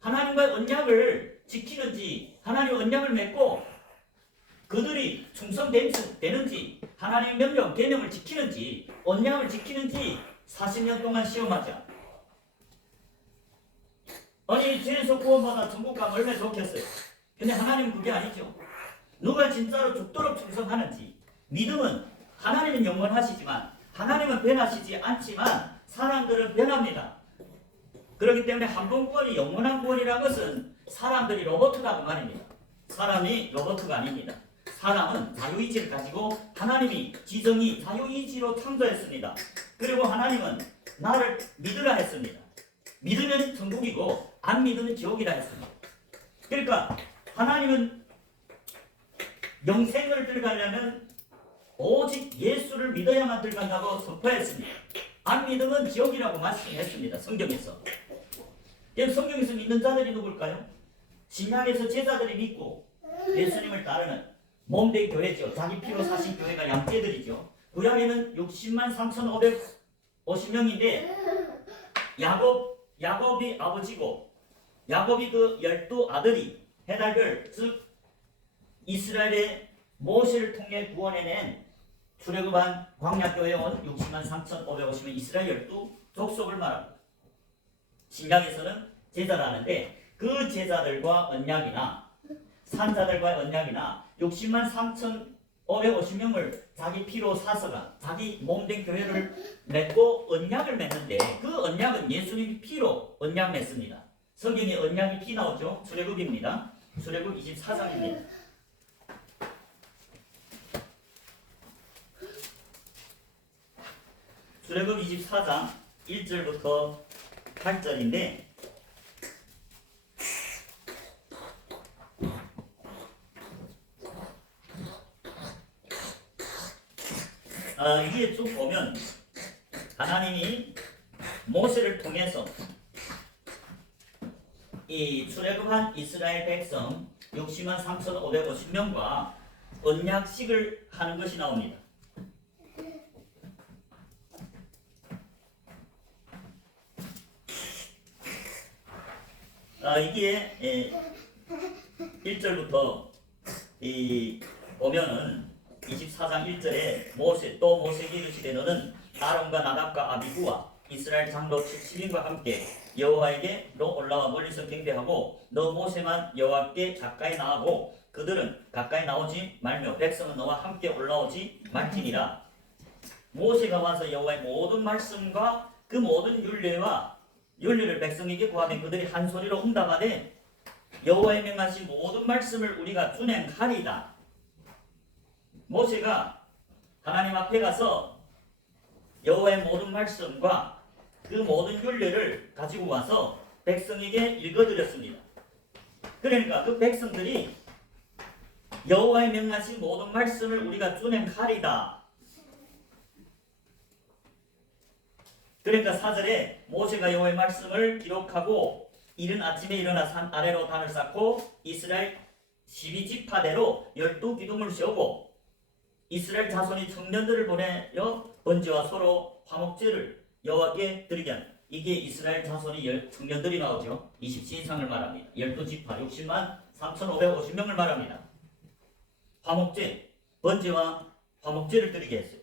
하나님과의 언약을 지키는지 하나님의 언약을 맺고 그들이 충성되는지 하나님의 명령, 계명을 지키는지 언약을 지키는지 40년 동안 시험하자. 아니 죄에서 구원받아 천국 가면 얼마나 좋겠어요. 근데 하나님은 그게 아니죠. 누가 진짜로 죽도록 충성하는지. 믿음은 하나님은 영원하시지만 하나님은 변하시지 않지만 사람들은 변합니다. 그렇기 때문에 한 번 구원이 영원한 구원이라는 것은 사람들이 로봇이라고 말입니다. 사람이 로봇가 아닙니다. 사람은 자유의지를 가지고 하나님이 지정이 자유의지로 창조했습니다. 그리고 하나님은 나를 믿으라 했습니다. 믿으면 천국이고 안 믿으면 지옥이라 했습니다. 그러니까 하나님은 영생을 들어가려면 오직 예수를 믿어야만 들어간다고 선포했습니다. 안 믿으면 지옥이라고 말씀했습니다. 성경에서. 성경에서 믿는 자들이 누굴까요? 신약에서 제자들이 믿고 예수님을 따르는 몸된 교회죠. 자기 피로 사신 교회가 양떼들이죠. 구약에는 60만 3,550명인데 야곱이 아버지고 야곱이 그 12아들이 해달별 즉 이스라엘의 모세를 통해 구원해낸 출애굽한 광야교회에 온 60만 3,550명 이스라엘 12족속을 말합니다. 신약에서는 제자라는데 그 제자들과 언약이나 산자들과의 언약이나 60만 3,550명을 자기 피로 사서가 자기 몸된 교회를 맺고 언약을 맺는데 그 언약은 예수님 피로 언약 맺습니다. 성경에 언약이 피 나오죠. 출애굽입니다. 출애굽 24장입니다. 출애굽 24장 1절부터 8절인데 이게 쭉 보면 하나님이 모세를 통해서 이 출애굽한 이스라엘 백성 60만 3,550명과 언약식을 하는 것이 나옵니다. 이게 1절부터 보면은 24장 1절에 모세에게 이르시되 너는 아론과 나답과 아비후와 이스라엘 장로 70인과 함께 여호와에게로 올라와 멀리서 경배하고 너 모세만 여호와께 가까이 나가고 그들은 가까이 나오지 말며 백성은 너와 함께 올라오지 말지니라. 모세가 와서 여호와의 모든 말씀과 그 모든 윤리를 백성에게 구하되 그들이 한 소리로 응답하되 여호와의 명하신 모든 말씀을 우리가 준행하리다. 모세가 하나님 앞에 가서 여호와의 모든 말씀과 그 모든 윤례를 가지고 와서 백성에게 읽어드렸습니다. 그러니까 그 백성들이 여호와의 명하신 모든 말씀을 우리가 준행하리다. 그러니까 4절에 모세가 여호와의 말씀을 기록하고 이른 아침에 일어나 산 아래로 단을 쌓고 이스라엘 12지파대로 12기둥을 세우고 이스라엘 자손이 청년들을 보내어 번제와 소로 화목제를 여호와께 드리게 하는, 이게 이스라엘 자손이 청년들이 나오죠. 20세 이상을 말합니다. 12지파 60만 3,550명을 말합니다. 화목제, 번제와 화목제를 드리게 했어요.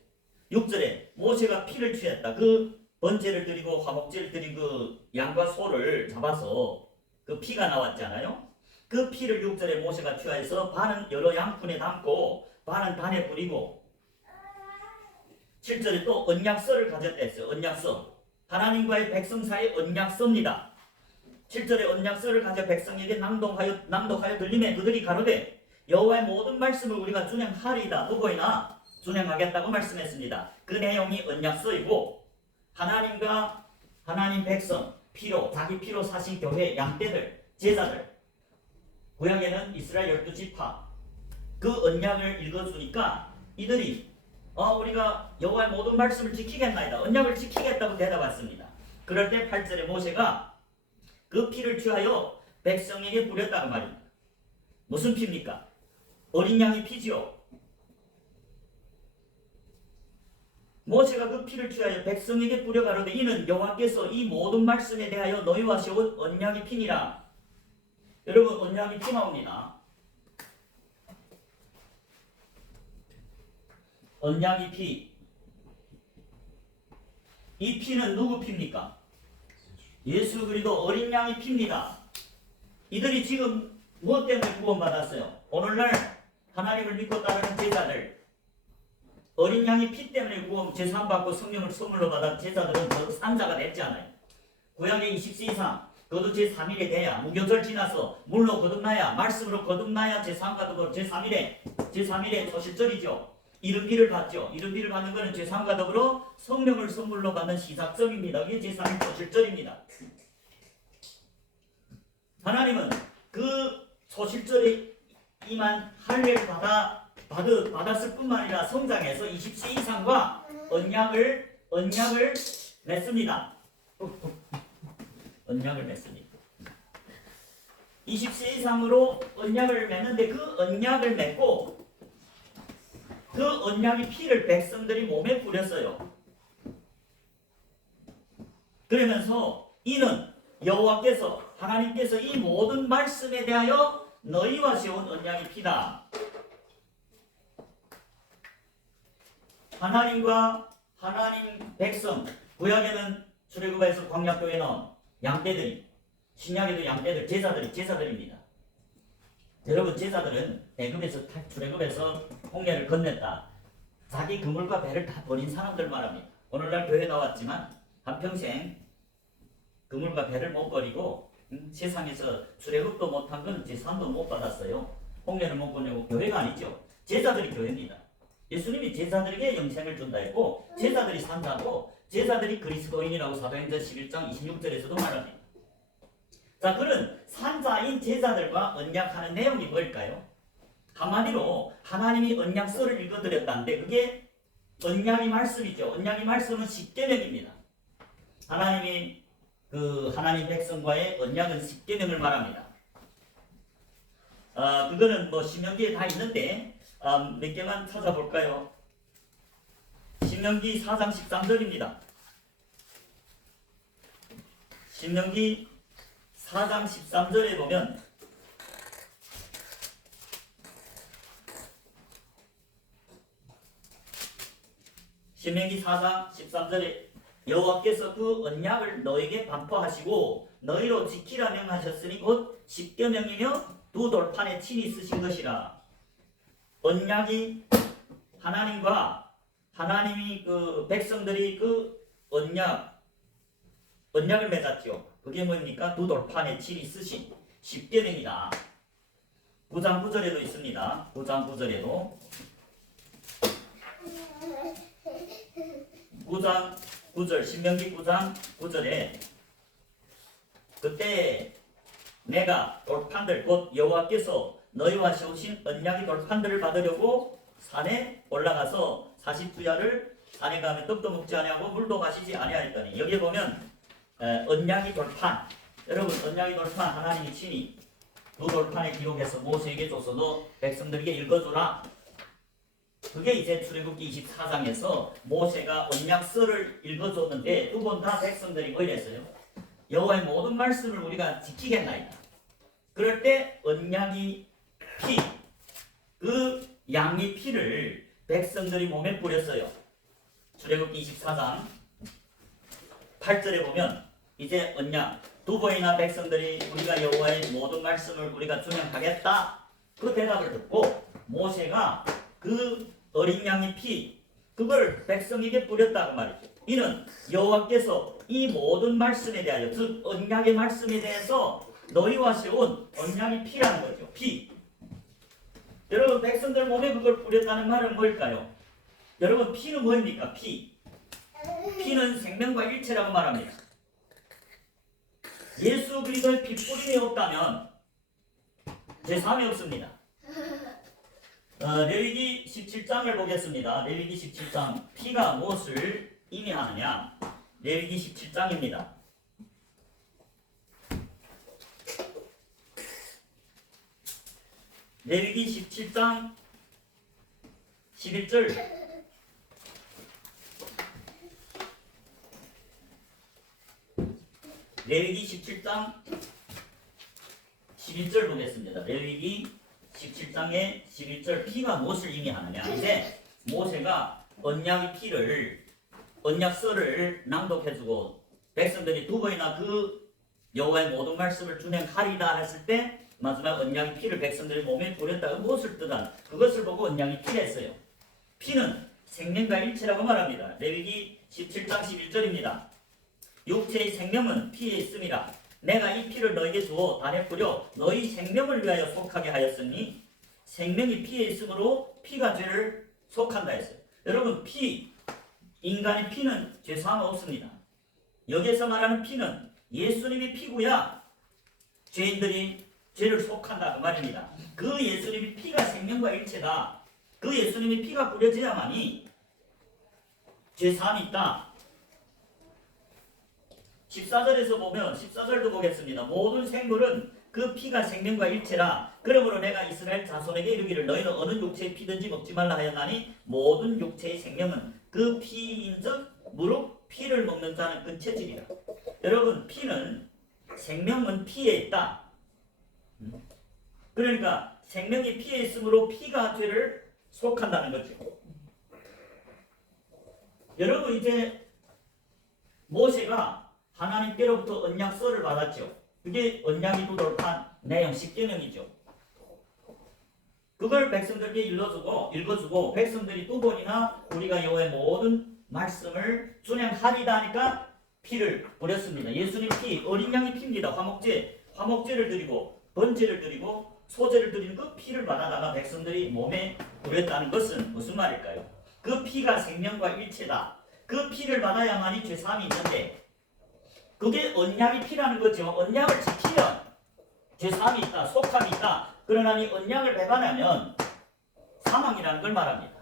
6절에 모세가 피를 취했다. 그 번제를 드리고 화목제를 드린 그 양과 소를 잡아서 그 피가 나왔잖아요. 그 피를 6절에 모세가 취하여서 반은 여러 양푼에 담고 반은 단에 뿌리고, 7절에 또 언약서를 가졌다 했어요. 언약서, 하나님과의 백성 사이의 언약서입니다. 7절에 언약서를 가져 백성에게 낭독하여 들리매 그들이 가로되 여호와의 모든 말씀을 우리가 준행하리이다. 누구이나 준행하겠다고 말씀했습니다. 그 내용이 언약서이고, 하나님과 하나님 백성 피로, 자기 피로 사신 교회 양떼들, 제자들, 구약에는 이스라엘 12지파 그 언약을 읽어주니까 이들이 우리가 여호와의 모든 말씀을 지키겠나이다, 언약을 지키겠다고 대답했습니다. 그럴 때 8절에 모세가 그 피를 취하여 백성에게 뿌렸다고 말입니다. 무슨 피입니까? 어린 양의 피지요. 모세가 그 피를 취하여 백성에게 뿌려 가로되 이는 여호와께서 이 모든 말씀에 대하여 너희와 세운 언약의 피니라. 여러분, 언약의 피 나옵니다. 언약의 피. 이 피는 누구 피입니까? 예수 그리스도 어린 양의 피입니다. 이들이 지금 무엇 때문에 구원받았어요? 오늘날 하나님을 믿고 따르는 제자들, 어린 양의 피 때문에 구원, 제사받고 성령을 선물로 받은 제자들은 더 산자가 됐지 않아요? 구약의 20세 이상, 그것도 제3일에 돼야, 무교절 지나서 물로 거듭나야, 말씀으로 거듭나야 제3과 제3일에 초실절이죠. 이른비를 받죠. 이른비를 받는 것은 제3과 더불어 성령을 선물로 받는 시작점입니다. 이게 제3일 초실절입니다. 하나님은 그 초실절에 임한 할례를 받았을 뿐만 아니라 성장해서 20세 이상과 언약을 맺습니다. 언약을 맺습니다. 20세 이상으로 언약을 맺는데 그 언약을 맺고 그 언약의 피를 백성들이 몸에 뿌렸어요. 그러면서 이는 여호와께서, 하나님께서 이 모든 말씀에 대하여 너희와 세운 언약의 피다. 하나님과 하나님 백성, 구약에는 출애굽에서 광야교회에 나온 양떼들이, 신약에도 양떼들, 제사들입니다. 여러분, 제사들은 출애굽에서 홍해를 건넸다. 자기 그물과 배를 다 버린 사람들 말합니다. 오늘날 교회 나왔지만 한평생 그물과 배를 못 버리고 세상에서 출애굽도 못한 건 제3도 못 받았어요. 홍해를 못 보내고 교회가 아니죠. 제자들이 교회입니다. 예수님이 제자들에게 영생을 준다 했고 제자들이 산다고, 제자들이 그리스도인이라고 사도행전 11장 26절에서도 말합니다. 자, 그런 산자인 제자들과 언약하는 내용이 뭘까요? 한마디로 하나님이 언약서를 읽어드렸다는데 그게 언약의 말씀이죠. 언약의 말씀은 십계명입니다. 하나님이 하나님 백성과의 언약은 십계명을 말합니다. 그거는 신명기에 다 있는데 몇 개만 찾아볼까요? 신명기 4장 13절입니다. 신명기 4장 13절에 보면 신명기 4장 13절에 여호와께서 그 언약을 너에게 반포하시고 너희로 지키라 명하셨으니 곧 십계명이며 두 돌판에 친히 쓰신 것이라. 언약이 하나님과 하나님이 그 백성들이 그 언약을 맺었죠. 그게 뭡니까? 두 돌판에 친히 쓰신 십계명이다. 9장 9절에도 있습니다. 9장 9절에도 9장 9절 신명기 9장 9절에 그때 내가 돌판들 곧 여호와께서 너희와 세우신 언약의 돌판들을 받으려고 산에 올라가서 40주야를 산에 가면 떡도 먹지 아니하고 물도 마시지 아니하였더니 여기에 보면 언약의 돌판 여러분 언약의 돌판 하나님이 친히 두 돌판에 기록해서 모세에게 줘서 너 백성들에게 읽어주라. 그게 이제 출애굽기 24장에서 모세가 언약서를 읽어줬는데 두 번 다 백성들이 뭐 이랬어요? 여호와의 모든 말씀을 우리가 지키겠나이다. 그럴 때 언약의 피, 그 양의 피를 백성들이 몸에 뿌렸어요. 출애굽기 24장 8절에 보면 이제 언약 두 번이나 백성들이 우리가 여호와의 모든 말씀을 우리가 준행하겠다. 그 대답을 듣고 모세가 그 어린 양의 피 그걸 백성에게 뿌렸다고 말이죠. 이는 여호와께서 이 모든 말씀에 대하여 즉 언약의 말씀에 대해서 너희와 세운 언약의 피라는 거죠. 피. 여러분 백성들 몸에 그걸 뿌렸다는 말은 뭘까요? 여러분 피는 뭐입니까? 피. 피는 생명과 일체라고 말합니다. 예수 그리스도의 피 뿌림이 없다면 제3이 없습니다. 레위기 17장을 보겠습니다. 레위기 17장 피가 무엇을 의미하느냐? 레위기 17장입니다. 레위기 17장 11절 레위기 17장 11절 보겠습니다. 레위기 17장의 11절 피가 무엇을 의미하느냐? 이제 모세가 언약의 피를 언약서를 낭독해주고 백성들이 두 번이나 그 여호와의 모든 말씀을 준행하리다 했을 때 마지막 언약의 피를 백성들의 몸에 뿌렸다가 무엇을 뜻한 그것을 보고 언약의 피를 했어요. 피는 생명과 일체라고 말합니다. 레위기 17장 11절입니다. 육체의 생명은 피에 있음이라. 내가 이 피를 너에게 주어 단에 뿌려 너희 생명을 위하여 속하게 하였으니 생명이 피에 있으므로 피가 죄를 속한다 했어요. 여러분 피, 인간의 피는 죄사함 없습니다. 여기에서 말하는 피는 예수님의 피고야 죄인들이 죄를 속한다 그 말입니다. 그 예수님의 피가 생명과 일체다. 그 예수님의 피가 뿌려져야만이 죄사함이 있다. 14절에서 보면 14절도 보겠습니다. 모든 생물은 그 피가 생명과 일체라. 그러므로 내가 이스라엘 자손에게 이르기를 너희는 어느 육체의 피든지 먹지 말라 하였나니 모든 육체의 생명은 그 피인즉 무릇 피를 먹는 자는 그 체질이라. 여러분 피는 생명은 피에 있다. 그러니까 생명이 피에 있으므로 피가 죄를 속한다는 거죠. 여러분 이제 모세가 하나님께로부터 언약서를 받았죠. 그게 언약의 두 돌판 내용 10계명이죠. 그걸 백성들에게 읽어주고 백성들이 두 번이나 우리가 여호와의 모든 말씀을 준행하리다 하니까 피를 뿌렸습니다. 예수님 피, 어린 양의 피입니다. 화목제를 드리고 번제를 드리고 소제를 드리는 그 피를 받아다가 백성들이 몸에 뿌렸다는 것은 무슨 말일까요? 그 피가 생명과 일체다. 그 피를 받아야만이 죄사함이 있는데 그게 언약의 피라는 거죠. 언약을 지키면 죄사함이 있다, 속함이 있다. 그러나 이 언약을 배반하면 사망이라는 걸 말합니다.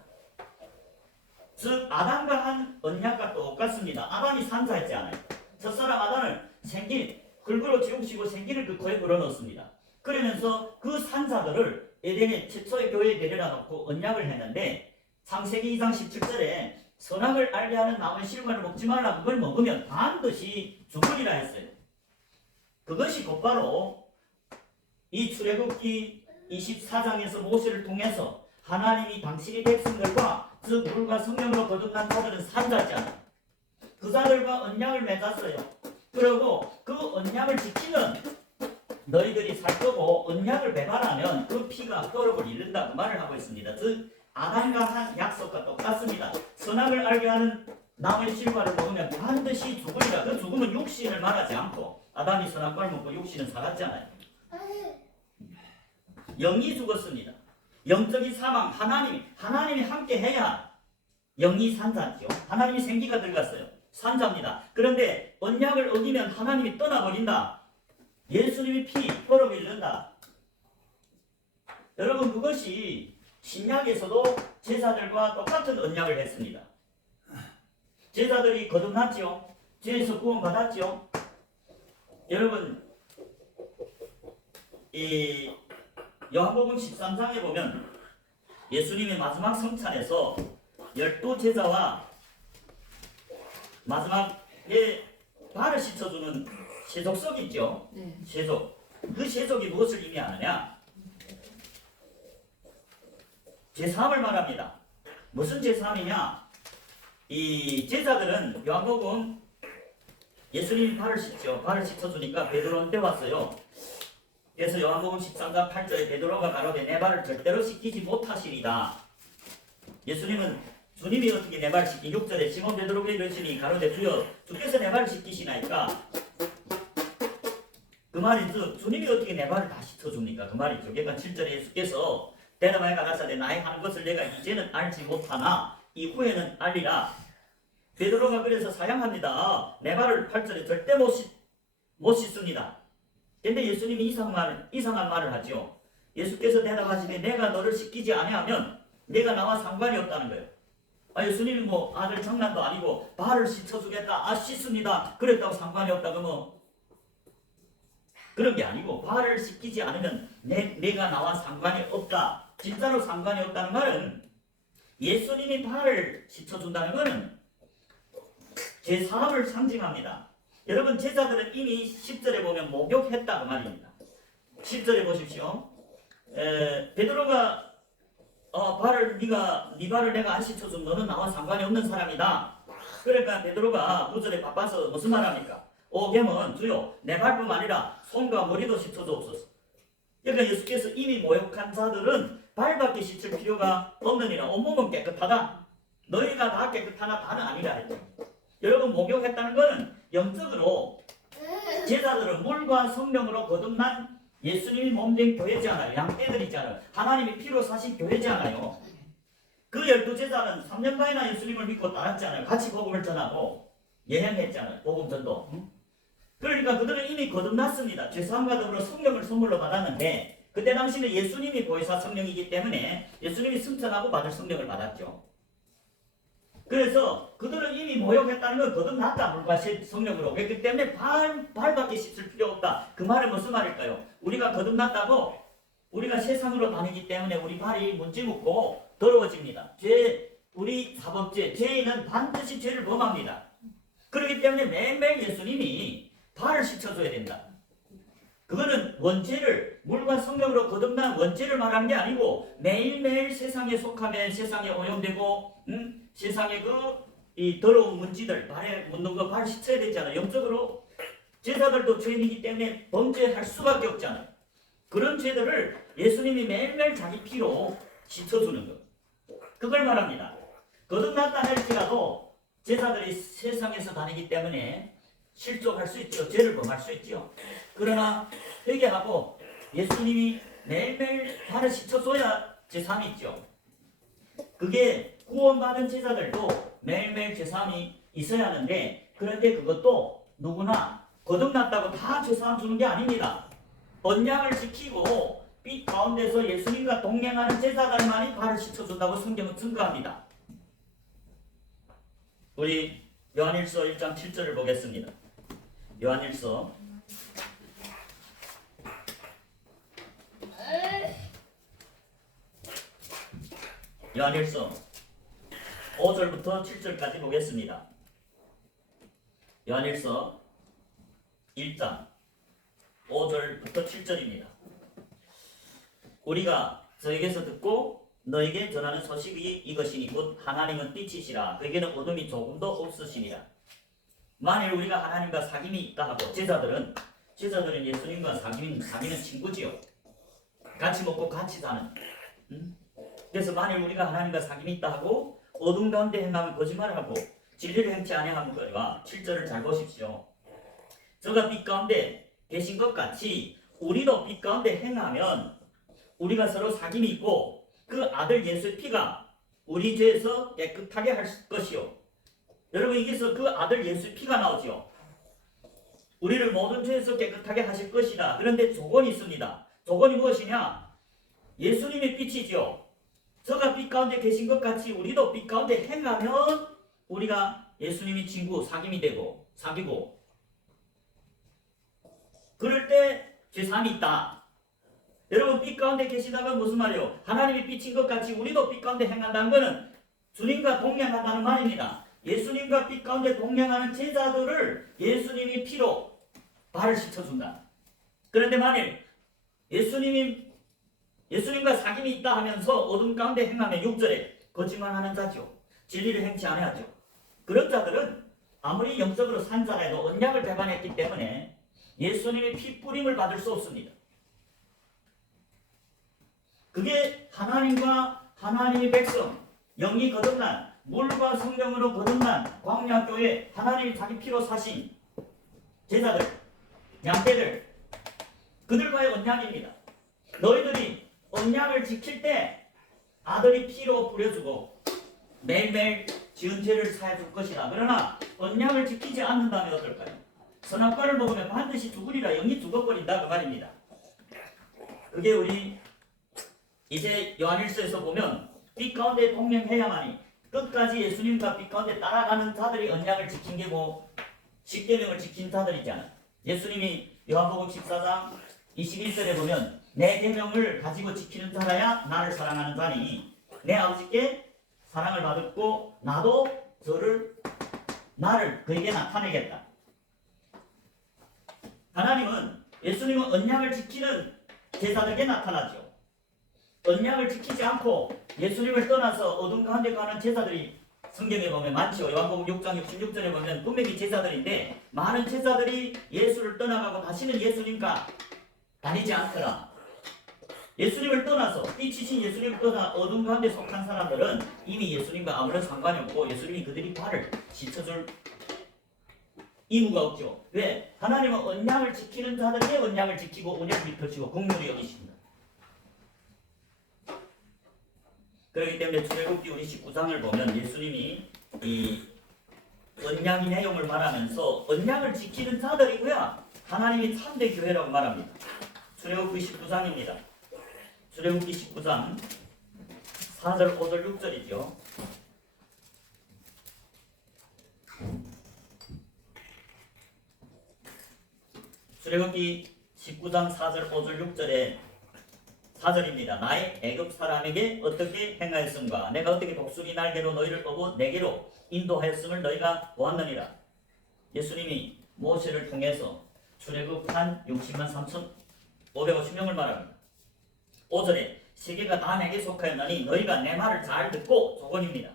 즉 아담과 한 언약과 똑같습니다. 아담이 산자했지 않아요. 첫사람 아담을 흙으로 지우시고 생기를 그 코에 불어넣습니다. 그러면서 그 산자들을 에덴의 최초의 교회에 데려다 놓고 언약을 했는데 창세기 2장 17절에 선악을 알게 하는 나무의 실과를 먹지 말라. 그걸 먹으면 반드시 죽으리라 했어요. 그것이 곧바로 이 출애굽기 24장에서 모세를 통해서 하나님이 당신의 백성들과 즉 물과 성령으로 거듭난 자들은 산자잖아요. 그 자들과 언약을 맺었어요. 그리고 그 언약을 지키면 너희들이 살 거고 언약을 배반하면 그 피가 뼈를 잃는다 그 말을 하고 있습니다. 즉 아담과 한 약속과 똑같습니다. 선악을 알게 하는 나무의 실과를 먹으면 반드시 죽으리라. 그 죽음은 육신을 말하지 않고 아담이 선악과를 먹고 육신은 살았잖아요. 영이 죽었습니다. 영적인 사망, 하나님이 함께 해야 영이 산자죠. 하나님이 생기가 들어갔어요. 산자입니다. 그런데 언약을 어기면 하나님이 떠나버린다. 예수님이 표로 빌른다. 여러분 그것이 신약에서도 제사들과 똑같은 언약을 했습니다. 제사들이 거듭났죠. 죄에서 구원받았죠. 여러분 이 요한복음 13장에 보면 예수님의 마지막 성찬에서 12제사와 마지막에 발을 씻어주는 세족석이 있죠. 네. 세족. 그 세족이 무엇을 의미하느냐? 제3을 말합니다. 무슨 제3이냐? 이 제자들은 요한복음 예수님이 발을 씻죠. 발을 씻어주니까 베드로한테 왔어요. 그래서 요한복음 13장 8절에 베드로가 가로되 내 발을 절대로 씻기지 못하시리다. 예수님은 주님이 어떻게 내 발을 씻기? 6절에 시몬 베드로에게 이르시니 가로되 주여 주께서 내 발을 씻기시나이까? 그 말이죠. 주님이 어떻게 내 발을 다 씻어줍니까? 그 말이죠. 그러니까 7절에 예수께서 대답하여 가라사대 나의 하는 것을 내가 이제는 알지 못하나 이후에는 알리라. 베드로가 그래서 사양합니다. 내 발을 8절에 절대 못 씻습니다. 근데 예수님이 이상한 말을 하죠. 예수께서 대답하시되 내가 너를 씻기지 아니하면 내가 나와 상관이 없다는 거예요. 예수님이 뭐 아들 장난도 아니고 발을 씻어주겠다. 씻습니다. 그랬다고 상관이 없다. 그러면 그런 게 아니고 발을 씻기지 않으면 내가 나와 상관이 없다. 진짜로 상관이 없다는 말은 예수님이 발을 씻어준다는 것은 제3을 상징합니다. 여러분 제자들은 이미 10절에 보면 목욕했다 그 말입니다. 10절에 보십시오. 베드로가 네 발을 내가 안 씻어준 너는 나와 상관이 없는 사람이다. 그러니까 베드로가 9절에 바빠서 무슨 말합니까? 오겸은 주요 내 발뿐 아니라 손과 머리도 씻어주옵소서. 그러니까 예수께서 이미 모욕한 자들은 발밖에 씻을 필요가 없느니라. 온몸은 깨끗하다. 너희가 다 깨끗하나 다는 아니라 했죠. 여러분 목욕했다는 것은 영적으로 제자들은 물과 성령으로 거듭난 예수님이 몸된 교회잖아요. 양떼들이잖아요. 하나님이 피로 사신 교회잖아요. 그 12제자는 3년간이나 예수님을 믿고 따랐잖아요. 같이 복음을 전하고 예행했잖아요. 복음 전도. 그러니까 그들은 이미 거듭났습니다. 죄사함과 더불어 성령을 선물로 받았는데 그때 당시는 예수님이 보혜사 성령이기 때문에 예수님이 승천하고 받을 성령을 받았죠. 그래서 그들은 이미 모욕했다는 건 거듭났다. 물과 성령으로. 그렇기 때문에 발밖에 씻을 필요 없다. 그 말은 무슨 말일까요? 우리가 거듭났다고 우리가 세상으로 다니기 때문에 우리 발이 문지 묻고 더러워집니다. 우리 사법죄, 죄인은 반드시 죄를 범합니다. 그렇기 때문에 매일매일 예수님이 발을 씻어줘야 된다. 그거는 원죄를 물과 성령으로 거듭난 원죄를 말하는 게 아니고 매일매일 세상에 속하면 세상에 오염되고 세상에 이 더러운 문지들 발에 묻는 거 발 씻어야 되잖아요. 영적으로 제자들도 죄인이기 때문에 범죄할 수밖에 없잖아요. 그런 죄들을 예수님이 매일매일 자기 피로 씻어주는 것. 그걸 말합니다. 거듭났다 할지라도 제자들이 세상에서 다니기 때문에 실족할 수 있죠. 죄를 범할 수 있죠. 그러나 회개하고 예수님이 매일매일 발을 씻어줘야 제3이 있죠. 그게 구원받은 제자들도 매일매일 제3이 있어야 하는데 그런데 그것도 누구나 거듭났다고 다 제3 주는 게 아닙니다. 언약을 지키고 빛 가운데서 예수님과 동행하는 제자들만이 발을 씻어준다고 성경은 증거합니다. 우리 요한일서 1장 7절을 보겠습니다. 요한일서 5절부터 7절까지 보겠습니다. 요한일서 1장 5절부터 7절입니다. 우리가 저에게서 듣고 너에게 전하는 소식이 이것이니 곧 하나님은 빛이시라 그에게는 어둠이 조금도 없으시니라. 만일 우리가 하나님과 사귐이 있다 하고 제자들은 예수님과 사귀는 친구지요. 같이 먹고 같이 사는. 그래서 만일 우리가 하나님과 사귐이 있다 하고 어둠 가운데 행하면 거짓말을 하고 진리를 행치 아니하는 것과 7절을 잘 보십시오. 저가 빛 가운데 계신 것 같이 우리도 빛 가운데 행하면 우리가 서로 사귐이 있고 그 아들 예수의 피가 우리 죄에서 깨끗하게 할 것이요. 여러분 여기서 그 아들 예수의 피가 나오죠. 우리를 모든 죄에서 깨끗하게 하실 것이다. 그런데 조건이 있습니다. 조건이 무엇이냐? 예수님의 빛이죠. 저가 빛 가운데 계신 것 같이 우리도 빛 가운데 행하면 우리가 예수님이 친구, 사귐이 되고 사귀고 그럴 때 죄사함이 있다. 여러분 빛 가운데 계시다가 무슨 말이요? 하나님이 빛인 것 같이 우리도 빛 가운데 행한다는 것은 주님과 동행한다는 말입니다. 예수님과 빛 가운데 동행하는 제자들을 예수님이 피로 발을 씻어준다. 그런데 만일 예수님과 사귐이 있다 하면서 어둠 가운데 행하면 6절에 거짓말하는 자죠. 진리를 행치 않아야죠. 그런 자들은 아무리 영적으로 산 자라도 언약을 배반했기 때문에 예수님의 피 뿌림을 받을 수 없습니다. 그게 하나님과 하나님의 백성, 영이 거듭난 물과 성령으로 거듭난 광야교회 하나님이 자기 피로 사신 제자들, 양떼들, 그들과의 언약입니다. 너희들이 언약을 지킬 때 아들이 피로 뿌려주고 매일매일 지은 죄를 사해줄 것이다. 그러나 언약을 지키지 않는다면 어떨까요? 선악과를 먹으면 반드시 죽으리라. 영이 죽어버린다 그 말입니다. 그게 우리 이제 요한일서에서 보면 빛 가운데 동행해야만이 끝까지 예수님과 빛 가운데 따라가는 자들이 언약을 지킨 게고 십계명을 지킨 자들이잖아요. 예수님이 요한복음 14장 21절에 보면 내 계명을 가지고 지키는 자라야 나를 사랑하는 자니 내 아버지께 사랑을 받았고 나도 나를 그에게 나타내겠다. 하나님은 예수님은 언약을 지키는 제자들에게 나타나죠. 언약을 지키지 않고 예수님을 떠나서 어둠 가운데 가는 제자들이 성경에 보면 많죠. 요한복음 6장 66절에 보면 분명히 제자들인데 많은 제자들이 예수를 떠나가고 다시는 예수님과 다니지 않더라. 예수님을 떠나서 빛이신 예수님을 떠나 어둠 가운데 속한 사람들은 이미 예수님과 아무런 상관이 없고 예수님이 그들이 발을 씻어줄 의무가 없죠. 왜? 하나님은 언약을 지키는 자들에게 언약을 지키고 언약을 펼치고 긍휼히 여기십니다. 그렇기 때문에 출애굽기 우리 19장을 보면 예수님이 이 언약의 내용을 말하면서 언약을 지키는 자들이고야 하나님이 참된 교회라고 말합니다. 출애굽기 19장입니다. 출애굽기 19장 4절, 5절, 6절이죠. 출애굽기 19장 4절, 5절, 6절에 4절입니다. 나의 애굽 사람에게 어떻게 행하였음과 내가 어떻게 독수리 날개로 너희를 업어 내게로 인도하였음을 너희가 보았느니라. 예수님이 모세를 통해서 출애굽한 60만 3,550명을 말합니다. 5절에 세계가 다 내게 속하였나니 너희가 내 말을 잘 듣고 조건입니다.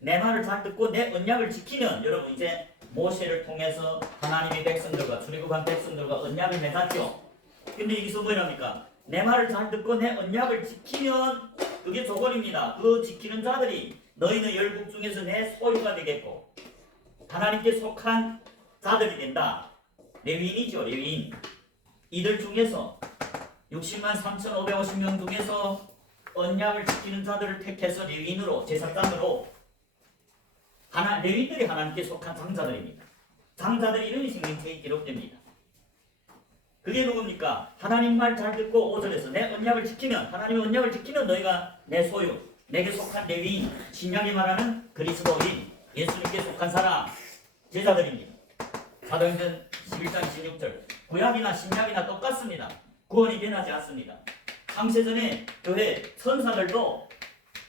내 말을 잘 듣고 내 언약을 지키면 여러분 이제 모세를 통해서 하나님의 백성들과 출애굽한 백성들과 언약을 맺었죠. 근데 여기서 뭐랍니까? 내 말을 잘 듣고 내 언약을 지키면 그게 조건입니다. 그 지키는 자들이 너희는 열국 중에서 내 소유가 되겠고 하나님께 속한 자들이 된다. 레위인이죠. 레위인. 이들 중에서 60만 3,550명 중에서 언약을 지키는 자들을 택해서 레위인으로 제사장으로 레위인들이 하나님께 속한 장자들입니다. 장자들 이름이 생명책에 기록됩니다. 그게 누굽니까? 하나님 말 잘 듣고 5절에서 내 언약을 지키면 하나님의 언약을 지키면 너희가 내 소유 내게 속한 레위인 신약이 말하는 그리스도인 예수님께 속한 사람 제자들입니다. 사도행전 11장 16절 구약이나 신약이나 똑같습니다. 구원이 변하지 않습니다. 창세전에 교회 천사들도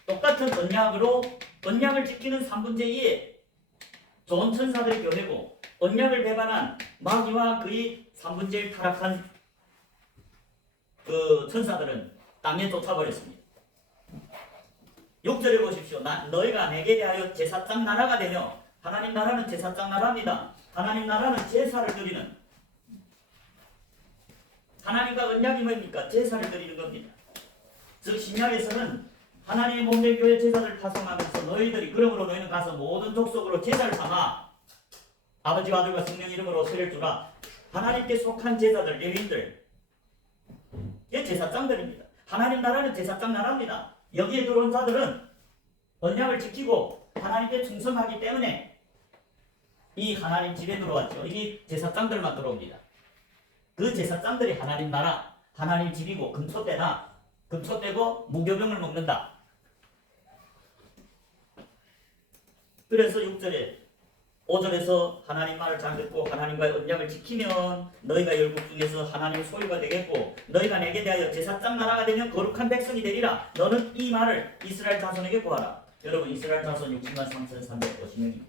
똑같은 언약으로 언약을 지키는 3분의 2의 좋은 천사들의 교회고 언약을 배반한 마귀와 그의 3분의 1 타락한 그 천사들은 땅에 쫓아버렸습니다. 6절에 보십시오. 너희가 내게 대하여 제사장 나라가 되며 하나님 나라는 제사장 나라입니다. 하나님 나라는 제사를 드리는 하나님과 언약이 뭡니까? 제사를 드리는 겁니다. 즉 신약에서는 하나님의 몸된 교회 제사를 파송하면서 너희들이 그러므로 너희는 가서 모든 족속으로 제사를 삼아 아버지와 아들과 성령 이름으로 세례를 주라. 하나님께 속한 제자들, 레위인들 이게 제사장들입니다. 하나님 나라는 제사장 나라입니다. 여기에 들어온 자들은 언약을 지키고 하나님께 충성하기 때문에 이 하나님 집에 들어왔죠. 이게 제사장들만 들어옵니다. 그 제사장들이 하나님 나라, 하나님 집이고 금초대다. 금초대고 무교병을 먹는다. 그래서 6절에 5절에서 하나님 말을 잘 듣고 하나님과의 언약을 지키면 너희가 열국 중에서 하나님의 소유가 되겠고 너희가 내게 대하여 제사장 나라가 되면 거룩한 백성이 되리라. 너는 이 말을 이스라엘 자손에게 구하라. 여러분 이스라엘 자손 60만 3,350명입니다.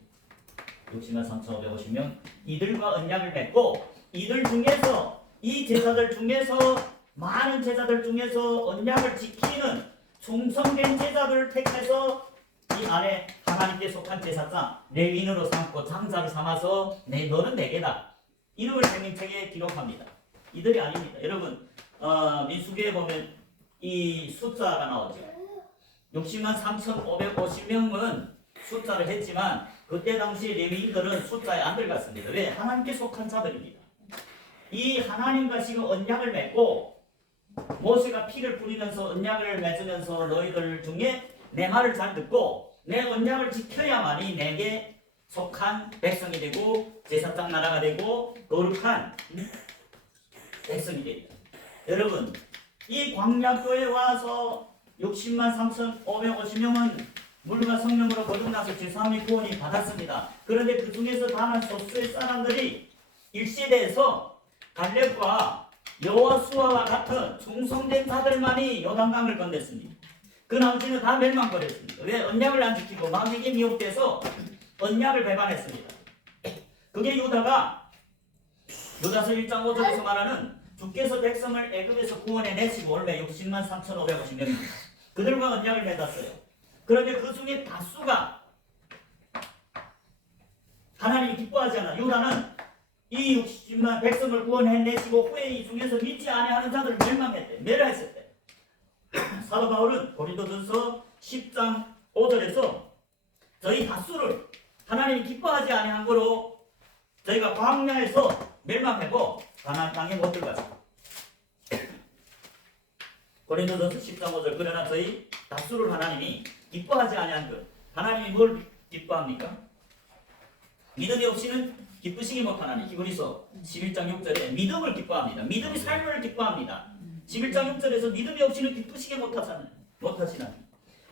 60만 3,550명 이들과 언약을 맺고 이들 중에서 이 제사들 중에서 많은 제사들 중에서 언약을 지키는 충성된 제사들을 택해서 이 안에 하나님께 속한 제사장 레위인으로 삼고 장자를 삼아서 너는 내게다. 이름을 생명책에 기록합니다. 이들이 아닙니다. 여러분 민수기에 보면 이 숫자가 나오죠. 60만 3,550명은 숫자를 했지만 그때 당시 레위인들은 숫자에 안 들어갔습니다. 왜? 하나님께 속한 자들입니다. 이 하나님과 지금 언약을 맺고 모세가 피를 뿌리면서 언약을 맺으면서 너희들 중에 내 말을 잘 듣고 내 언약을 지켜야만이 내게 속한 백성이 되고 제사장 나라가 되고 거룩한 백성이 됩니다. 여러분 이 광야교에 와서 60만 3,550명은 물과 성령으로 거듭나서 죄사함의 구원이 받았습니다. 그런데 그 중에서 다만 소수의 사람들이 1세대에서 갈렙과 여호수아와 같은 충성된 자들만이 요단강을 건넸습니다. 그 나머지는 다 멸망버렸습니다. 왜? 언약을 안 지키고 마귀에게 미혹돼서 언약을 배반했습니다. 그게 유다가 유다서 1장 5절에서 말하는 주께서 백성을 애굽에서 구원해 내시고 올매 60만 3,550명입니다. 그들과 언약을 맺었어요. 그런데 그 중에 다수가 하나님이 기뻐하지 않아. 유다는 이 60만 백성을 구원해 내시고 후에 이 중에서 믿지 아니하는 자들을 멸망했대. 멸하였을 때 사도 바울은 고린도전서 10장 5절에서 저희 다수를 하나님이 기뻐하지 아니한 거로 저희가 광야에서 멸망하고 가나안 땅에 못 들어갔습니다. 고린도전서 10장 5절 그러나 저희 다수를 하나님이 기뻐하지 아니한 것. 하나님이 뭘 기뻐합니까? 믿음이 없이는 기쁘시기 못하나니. 히브리서 11장 6절에 믿음을 기뻐합니다. 믿음이 삶을 기뻐합니다. 11장 6절에서 믿음이 없이는 기쁘시게 못하시나니.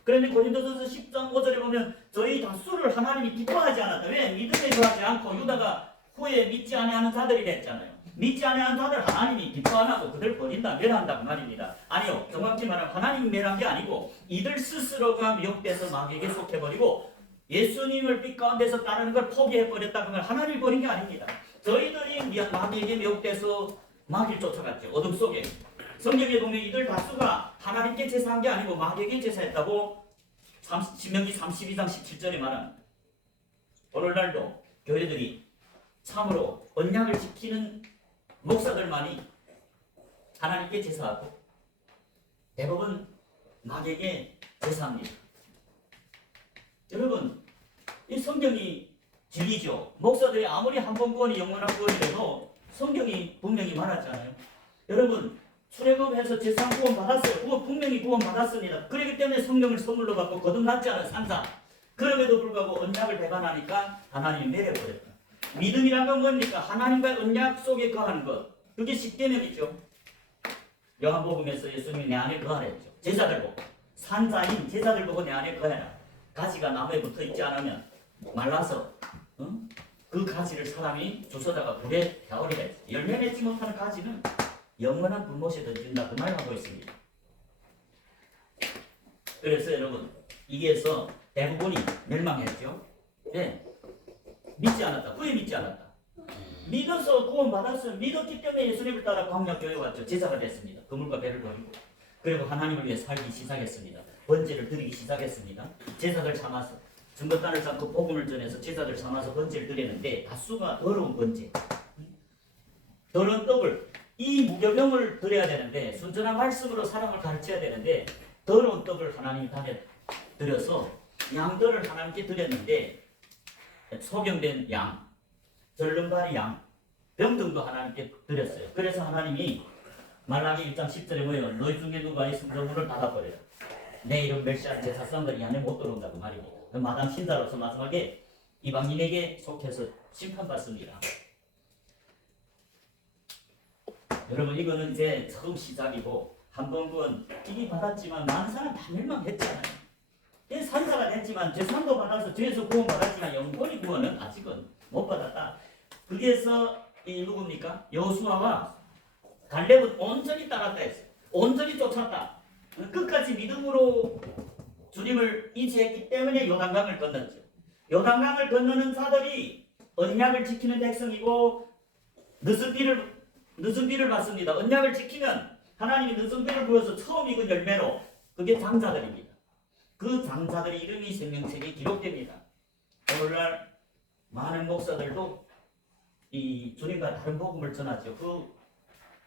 그런데 고린도전서 10장 5절에 보면 저희 다수를 하나님이 기뻐하지 않았다. 왜? 믿음에 거하지 않고 유다가 후에 믿지 아니하는 자들이 됐잖아요. 믿지 아니하는 자들 하나님이 기뻐 안 하고 그들 버린다, 멸한다 그 말입니다. 아니요. 정확히 말하면 하나님이 멸한 게 아니고 이들 스스로가 미혹돼서 마귀에게 속해버리고 예수님을 빛 가운데서 따르는 걸 포기해버렸다. 그 말 하나님이 버린 게 아닙니다. 저희들이 마귀에게 미혹돼서 마귀를 쫓아갔죠. 어둠 속에. 성경에 보면 이들 다수가 하나님께 제사한 게 아니고 마귀에게 제사했다고 신명기 32장 17절에 말합니다. 오늘날도 교회들이 참으로 언약을 지키는 목사들만이 하나님께 제사하고 대부분 마귀에게 제사합니다. 여러분 이 성경이 진리죠. 목사들이 아무리 한 번 구원이 영원한 구원이라도 성경이 분명히 말하잖아요. 여러분 출애굽해서 제사 구원 받았어요. 분명히 구원 받았습니다. 그렇기 때문에 성령을 선물로 받고 거듭났지 않은 산자. 그럼에도 불구하고 언약을 배반하니까 하나님이 내려버렸다. 믿음이란 건 뭡니까? 하나님과의 언약 속에 거하는 것. 그게 십계명이죠. 요한복음에서 예수님이 내 안에 거하라 했죠. 제자들 보고 산자인 제자들 보고 내 안에 거해라. 가지가 나무에 붙어 있지 않으면 말라서 그 가지를 사람이 주워다가 불에 태우리라 했죠. 열매 맺지 못하는 가지는 영원한 불못에 던진다. 그 말을 하고 있습니다. 그래서 여러분 이게서 대부분이 멸망했죠. 네. 믿지 않았다. 후에 믿지 않았다. 믿어서 구원받았어요. 믿었기 때문에 예수님을 따라 광야교회에 왔죠. 제자가 됐습니다. 그물과 배를 버리고. 그리고 하나님을 위해 살기 시작했습니다. 번제를 드리기 시작했습니다. 제사들 삼아서 증거단을 쌓고 복음을 전해서 제사들 삼아서 번제를 드리는데 다수가 더러운 번제. 더러운 떡을 이 무교병을 드려야 되는데 순전한 말씀으로 사람을 가르쳐야 되는데 더러운 떡을 하나님이 드려서 양들을 하나님께 드렸는데 소경된 양, 절름발이 양, 병등도 하나님께 드렸어요. 그래서 하나님이 말라기 1장 10절에 뭐예요? 너희 중에 누가 이 성전문을 닫아버려라. 내 이름 멸시하는 제사 사람들이 이 안에 못 들어온다고 말이고 마당 신사로서 마지막에 이방인에게 속해서 심판받습니다. 여러분 이거는 이제 처음 시작이고 한번군 이미 받았지만 많은 사람 다 멸망했잖아요. 산사가 됐지만 죄산도 받아서 죄에서 구원받았지만 영원히 구원은 아직은 못 받았다. 거기에서 이 누굽니까? 여호수아와 갈렙은 온전히 따랐다 했어요. 온전히 쫓았다. 끝까지 믿음으로 주님을 의지했기 때문에 요단강을 건넜죠. 요단강을 건너는 자들이 언약을 지키는 백성이고 늦은 비를 받습니다. 언약을 지키면 하나님이 늦은 비를 부어서 처음 익은 열매로 그게 장자들입니다. 그 장자들의 이름이 생명책에 기록됩니다. 오늘날 많은 목사들도 이 주님과 다른 복음을 전하죠.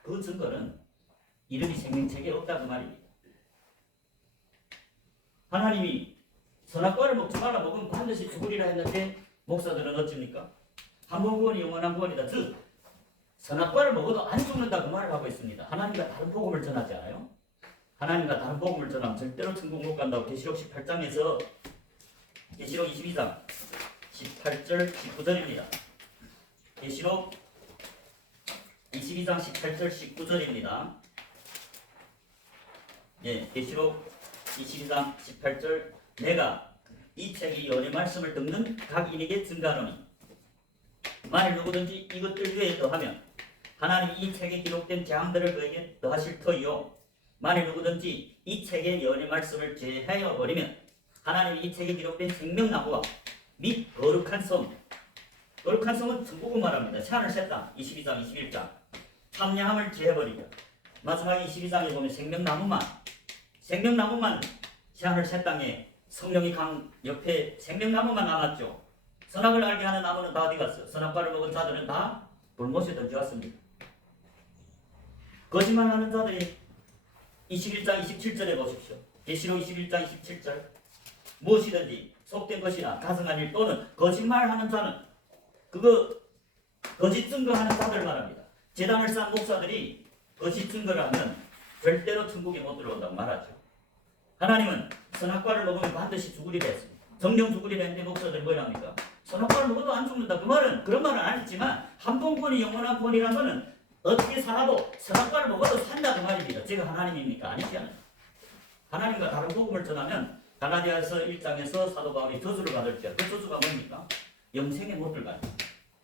그 증거는 이름이 생명책에 없다고 말입니다. 하나님이 선악과를 먹지 말라 먹으면 반드시 죽으리라 했는데 목사들은 어찌입니까? 한 번 구원이 영원한 구원이다. 즉 선악과를 먹어도 안 죽는다고 말을 하고 있습니다. 하나님과 다른 복음을 전하지 않아요? 하나님과 다른 복음을 전하면 절대로 천국 못 간다고 계시록 18장에서 계시록 22장 18절 19절입니다. 계시록 22장 18절 19절입니다. 예, 계시록 22장 18절 내가 이 책의 여러 말씀을 듣는 각 인에게 증가하노니 만일 누구든지 이것들 위에 더하면 하나님이 이 책에 기록된 재앙들을 그에게 더하실 터이요 만일 누구든지 이 책의 여러 말씀을 제하여 버리면 하나님이 이 책에 기록된 생명나무와 및 거룩한 섬 거룩한 섬은 천국을 말합니다. 새하늘 새 땅 22장 21장 참냐함을 제해버리고 마지막에 22장에 보면 생명나무만 새하늘 새 땅에 성령이 강 옆에 생명나무만 남았죠. 선악을 알게 하는 나무는 다 어디 갔어요? 선악과를 먹은 자들은 다 불못에 던져왔습니다. 거짓말하는 자들이 21장 27절에 보십시오. 계시록 21장 27절 무엇이든지 속된 것이나 가증한 일 또는 거짓말하는 자는 그거 거짓 증거하는 자들 말합니다. 제단을 쌓은 목사들이 거짓 증거를 하면 절대로 천국에 못 들어온다고 말하죠. 하나님은 선악과를 먹으면 반드시 죽으리라 했습니다. 정령 죽으리라 했는데 목사들이 뭐랍니까? 선악과를 먹어도 안 죽는다. 그 말은 그런 말은 안 했지만 한 번 구원이 영원한 구원이라는 것은 어떻게 살아도 선악과를 먹어도 산다 그 말입니다. 제가 하나님입니까? 아니지 않아요. 하나님과 다른 복음을 전하면 갈라디아서 1장에서 사도 바울이 저주를 받을지어다. 그 저주가 뭡니까? 영생에 못 들어가는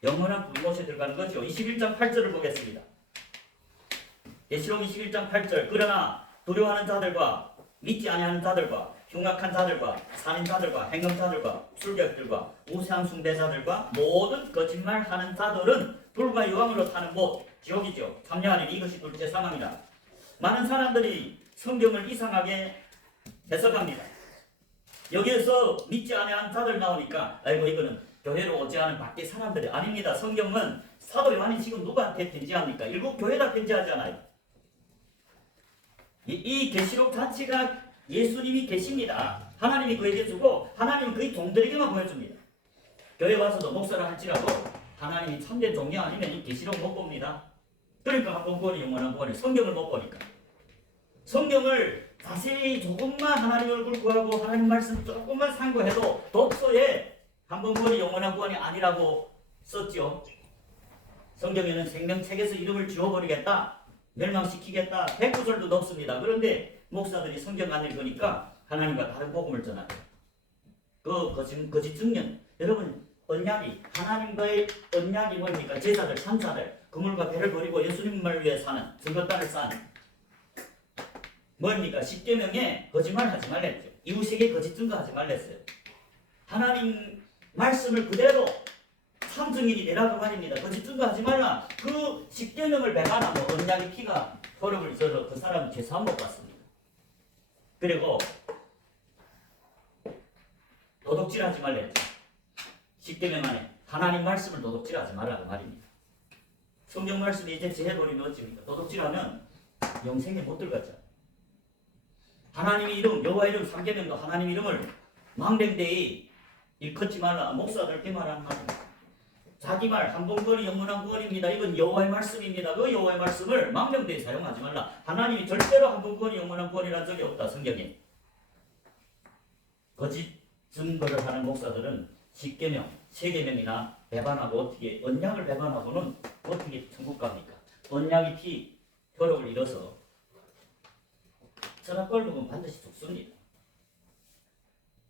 영원한 불못에 들어가는 거죠. 21장 8절을 보겠습니다. 계시록 21장 8절 그러나 두려워하는 자들과 믿지 아니하는 자들과 흉악한 자들과 살인자들과 행음자들과 술객들과 우상 숭배자들과 모든 거짓말하는 자들은 불과 유황으로 타는 못 지옥이죠. 참여하는 이것이 둘째 상황이다. 많은 사람들이 성경을 이상하게 해석합니다. 여기에서 믿지 아니하는 자들 나오니까 아이고 이거는 교회로 오지 않은 밖에 사람들이 아닙니다. 성경은 사도 요한이 지금 누구한테 편지합니까? 일곱 교회다 편지하잖아요. 이 계시록 자체가 예수님이 계십니다. 하나님이 그에게 주고 하나님은 그의 종들에게만 보여줍니다. 교회 와서도 목사를 할지라도 하나님이 참된 종이 아니면 이 계시록 못 봅니다. 그러니까 한번 구원이 영원한 구원이 성경을 못 보니까 성경을 자세히 조금만 하나님 얼굴 구하고 하나님 말씀 조금만 상고해도 독서에 한번 구원이 영원한 구원이 아니라고 썼죠. 성경에는 생명책에서 이름을 지워버리겠다, 멸망시키겠다 100구절도 넘습니다. 그런데 목사들이 성경 안 읽으니까 하나님과 다른 복음을 전하죠. 그 거짓 증년 여러분 언약이 하나님과의 언약이 뭡니까? 제자들, 산자들 그물과 배를 버리고 예수님을 위해 사는 증거단을 쌓는 뭡니까? 십계명에 거짓말하지 말랬죠. 이웃에게 거짓 증거하지 말랬어요. 하나님 말씀을 그대로 참 증인이 되라고 말입니다. 거짓 증거하지 말라. 그 십계명을 배가나 뭐 언약의 피가 허름을 져서 그 사람은 죄사함 못 받습니다. 그리고 도둑질하지 말랬죠. 십계명 안에 하나님 말씀을 도둑질하지 말라고 말입니다. 성경 말씀이 이제 제해버리면 어찌입니까? 도둑질하면 영생에 못 들어갔죠. 하나님의 이름, 여호와 이름 3계명도 하나님 이름을 망령되이 일컫지 말라. 목사들께 말하는 말입니다. 자기 말 한 번 구원이 영원한 구원입니다. 이건 여호와의 말씀입니다. 그 여호와의 말씀을 망령되이 사용하지 말라. 하나님이 절대로 한 번 구원이 영원한 구원이라는 적이 없다. 성경에. 거짓 증거를 하는 목사들은 10계명, 3계명이나 배반하고 어떻게 언약을 배반하고는 어떻게 천국 갑니까? 언약이 효력을 잃어서 천하꼴복은 반드시 죽습니다.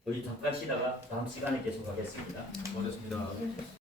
우리 잠깐 쉬다가 다음 시간에 계속하겠습니다. 고맙습니다.